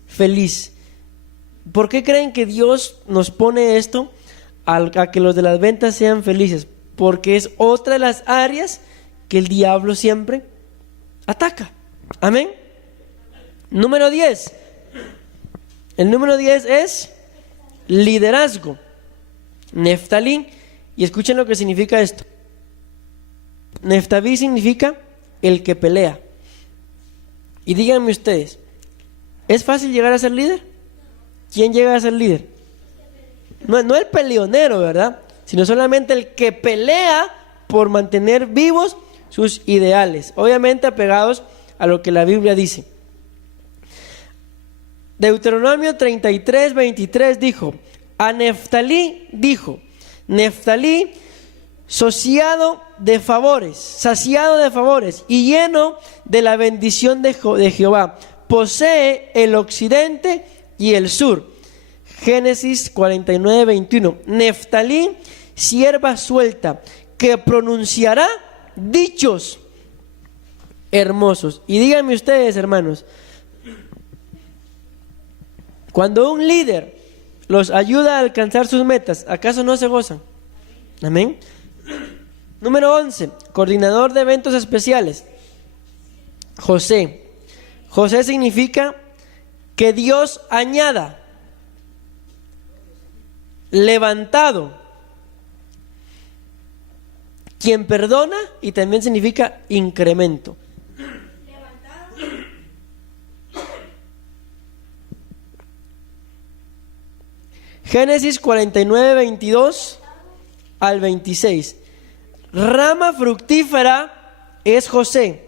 feliz. ¿Por qué creen que Dios nos pone esto? A que los de las ventas sean felices, porque es otra de las áreas que el diablo siempre ataca. Amén. Número 10. El número 10 es liderazgo. Neftalí. Y escuchen lo que significa esto. Neftalí significa el que pelea. Y díganme ustedes, ¿es fácil llegar a ser líder? ¿Quién llega a ser líder? No el peleonero, ¿verdad? Sino solamente el que pelea por mantener vivos sus ideales, obviamente apegados a lo que la Biblia dice. Deuteronomio 33, 23 dijo: a Neftalí dijo, Neftalí, saciado de favores y lleno de la bendición de Jehová, posee el occidente y el sur. Génesis 49, 21. Neftalí, sierva suelta, que pronunciará dichos hermosos. Y díganme ustedes, hermanos, cuando un líder los ayuda a alcanzar sus metas, ¿acaso no se gozan? Amén. Número 11, coordinador de eventos especiales. José. José significa que Dios añada. Levantado, quien perdona, y también significa incremento. Génesis 49, 22 al 26. Rama fructífera es José,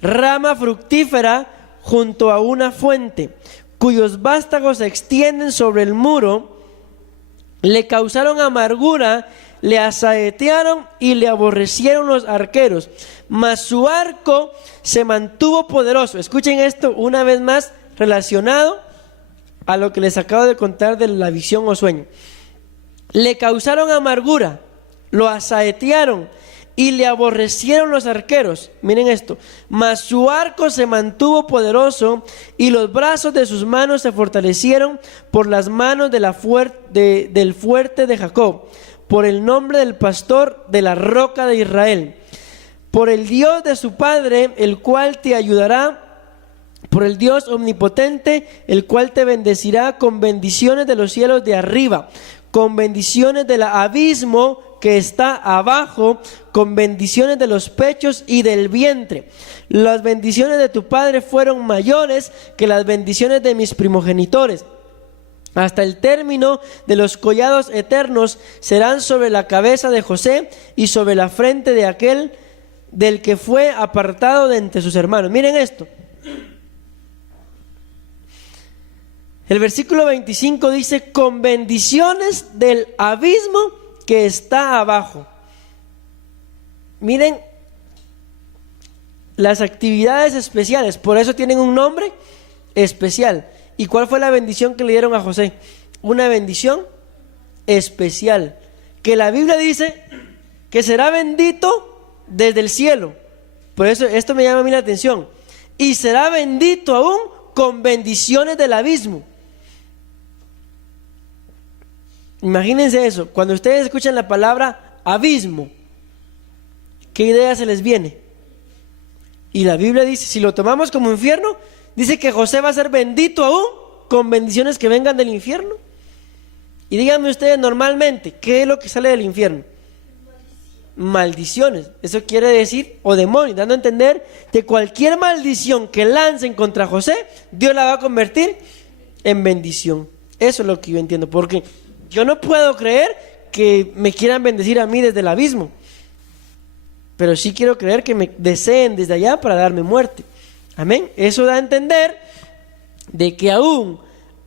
rama fructífera junto a una fuente, cuyos vástagos se extienden sobre el muro. Le causaron amargura, le asaetearon y le aborrecieron los arqueros, mas su arco se mantuvo poderoso. Escuchen esto una vez más, relacionado a lo que les acabo de contar de la visión o sueño. Le causaron amargura, lo asaetearon y le aborrecieron los arqueros. Miren esto. Mas su arco se mantuvo poderoso y los brazos de sus manos se fortalecieron por las manos del fuerte de Jacob, por el nombre del pastor de la roca de Israel, por el Dios de su padre, el cual te ayudará, por el Dios omnipotente, el cual te bendecirá con bendiciones de los cielos de arriba, con bendiciones del abismo que está abajo, con bendiciones de los pechos y del vientre. Las bendiciones de tu padre fueron mayores que las bendiciones de mis primogenitores. Hasta el término de los collados eternos serán sobre la cabeza de José y sobre la frente de aquel del que fue apartado de entre sus hermanos. Miren esto. El versículo 25 dice: con bendiciones del abismo que está abajo. Miren las actividades especiales, por eso tienen un nombre especial. ¿Y cuál fue la bendición que le dieron a José? Una bendición especial, que la Biblia dice que será bendito desde el cielo. Por eso esto me llama a mí la atención. Y será bendito aún con bendiciones del abismo. Imagínense eso. Cuando ustedes escuchan la palabra abismo, ¿qué idea se les viene? Y la Biblia dice, si lo tomamos como infierno, dice que José va a ser bendito aún con bendiciones que vengan del infierno. Y díganme ustedes normalmente, ¿qué es lo que sale del infierno? Maldiciones. Eso quiere decir, o demonios, dando a entender que cualquier maldición que lancen contra José, Dios la va a convertir en bendición. Eso es lo que yo entiendo, porque yo no puedo creer que me quieran bendecir a mí desde el abismo, pero sí quiero creer que me deseen desde allá para darme muerte. Amén. Eso da a entender de que aún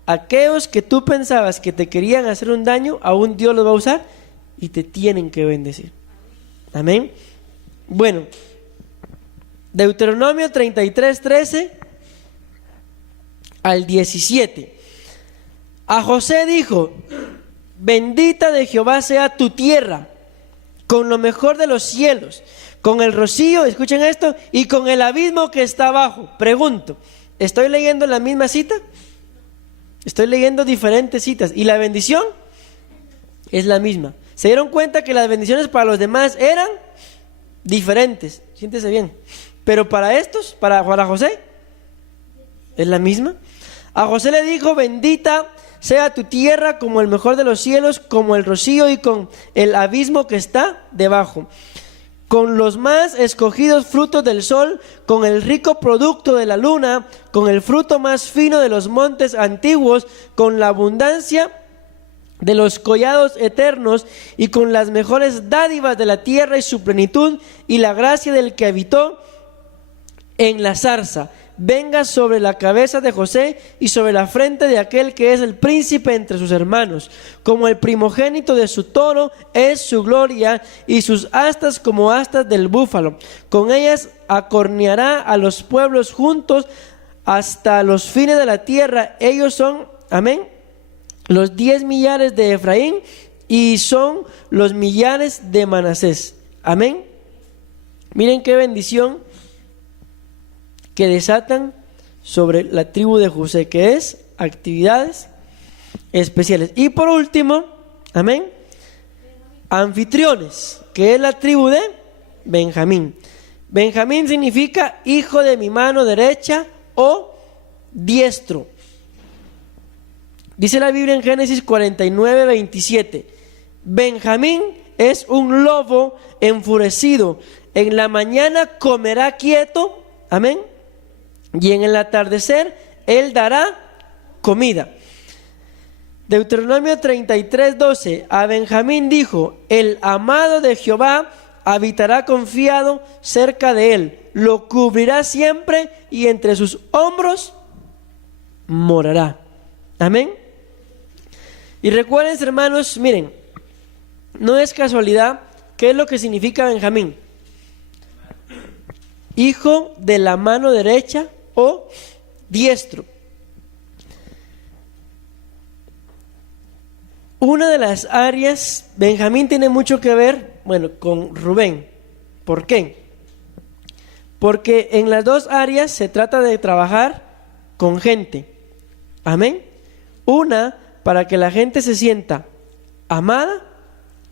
aquellos que tú pensabas que te querían hacer un daño, aún Dios los va a usar y te tienen que bendecir. Amén. Bueno, Deuteronomio 33:13 al 17. A José dijo: bendita de Jehová sea tu tierra, con lo mejor de los cielos, con el rocío, escuchen esto, y con el abismo que está abajo. Pregunto, ¿estoy leyendo la misma cita? Estoy leyendo diferentes citas, y la bendición es la misma. ¿Se dieron cuenta que las bendiciones para los demás eran diferentes? Siéntese bien. Pero para estos, para José, es la misma. A José le dijo: bendita sea tu tierra como el mejor de los cielos, como el rocío y con el abismo que está debajo, con los más escogidos frutos del sol, con el rico producto de la luna, con el fruto más fino de los montes antiguos, con la abundancia de los collados eternos y con las mejores dádivas de la tierra y su plenitud, y la gracia del que habitó en la zarza venga sobre la cabeza de José y sobre la frente de aquel que es el príncipe entre sus hermanos. Como el primogénito de su toro es su gloria, y sus astas como astas del búfalo. Con ellas acorneará a los pueblos juntos hasta los fines de la tierra. Ellos son, amén, los 10 millares de Efraín, y son los millares de Manasés. Amén. Miren qué bendición que desatan sobre la tribu de José, que es actividades especiales. Y por último, amén, anfitriones, que es la tribu de Benjamín. Benjamín significa hijo de mi mano derecha o diestro. Dice la Biblia en Génesis 49:27, Benjamín es un lobo enfurecido, en la mañana comerá quieto, amén, y en el atardecer él dará comida. Deuteronomio 33:12, a Benjamín dijo: el amado de Jehová habitará confiado cerca de él, lo cubrirá siempre y entre sus hombros morará. Amén. Y recuerden, hermanos, miren, no es casualidad. ¿Qué es lo que significa Benjamín? Hijo de la mano derecha o diestro. Una de las áreas, Benjamín tiene mucho que ver, bueno, con Rubén. ¿Por qué? Porque en las dos áreas se trata de trabajar con gente. Amén. Una, para que la gente se sienta amada.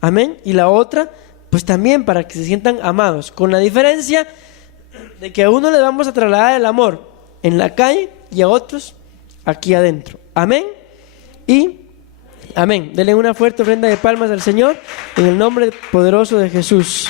Amén. Y la otra, pues también para que se sientan amados. Con la diferencia de que a uno le vamos a trasladar el amor en la calle y a otros aquí adentro. Amén. Y amén. Denle una fuerte ofrenda de palmas al Señor en el nombre poderoso de Jesús.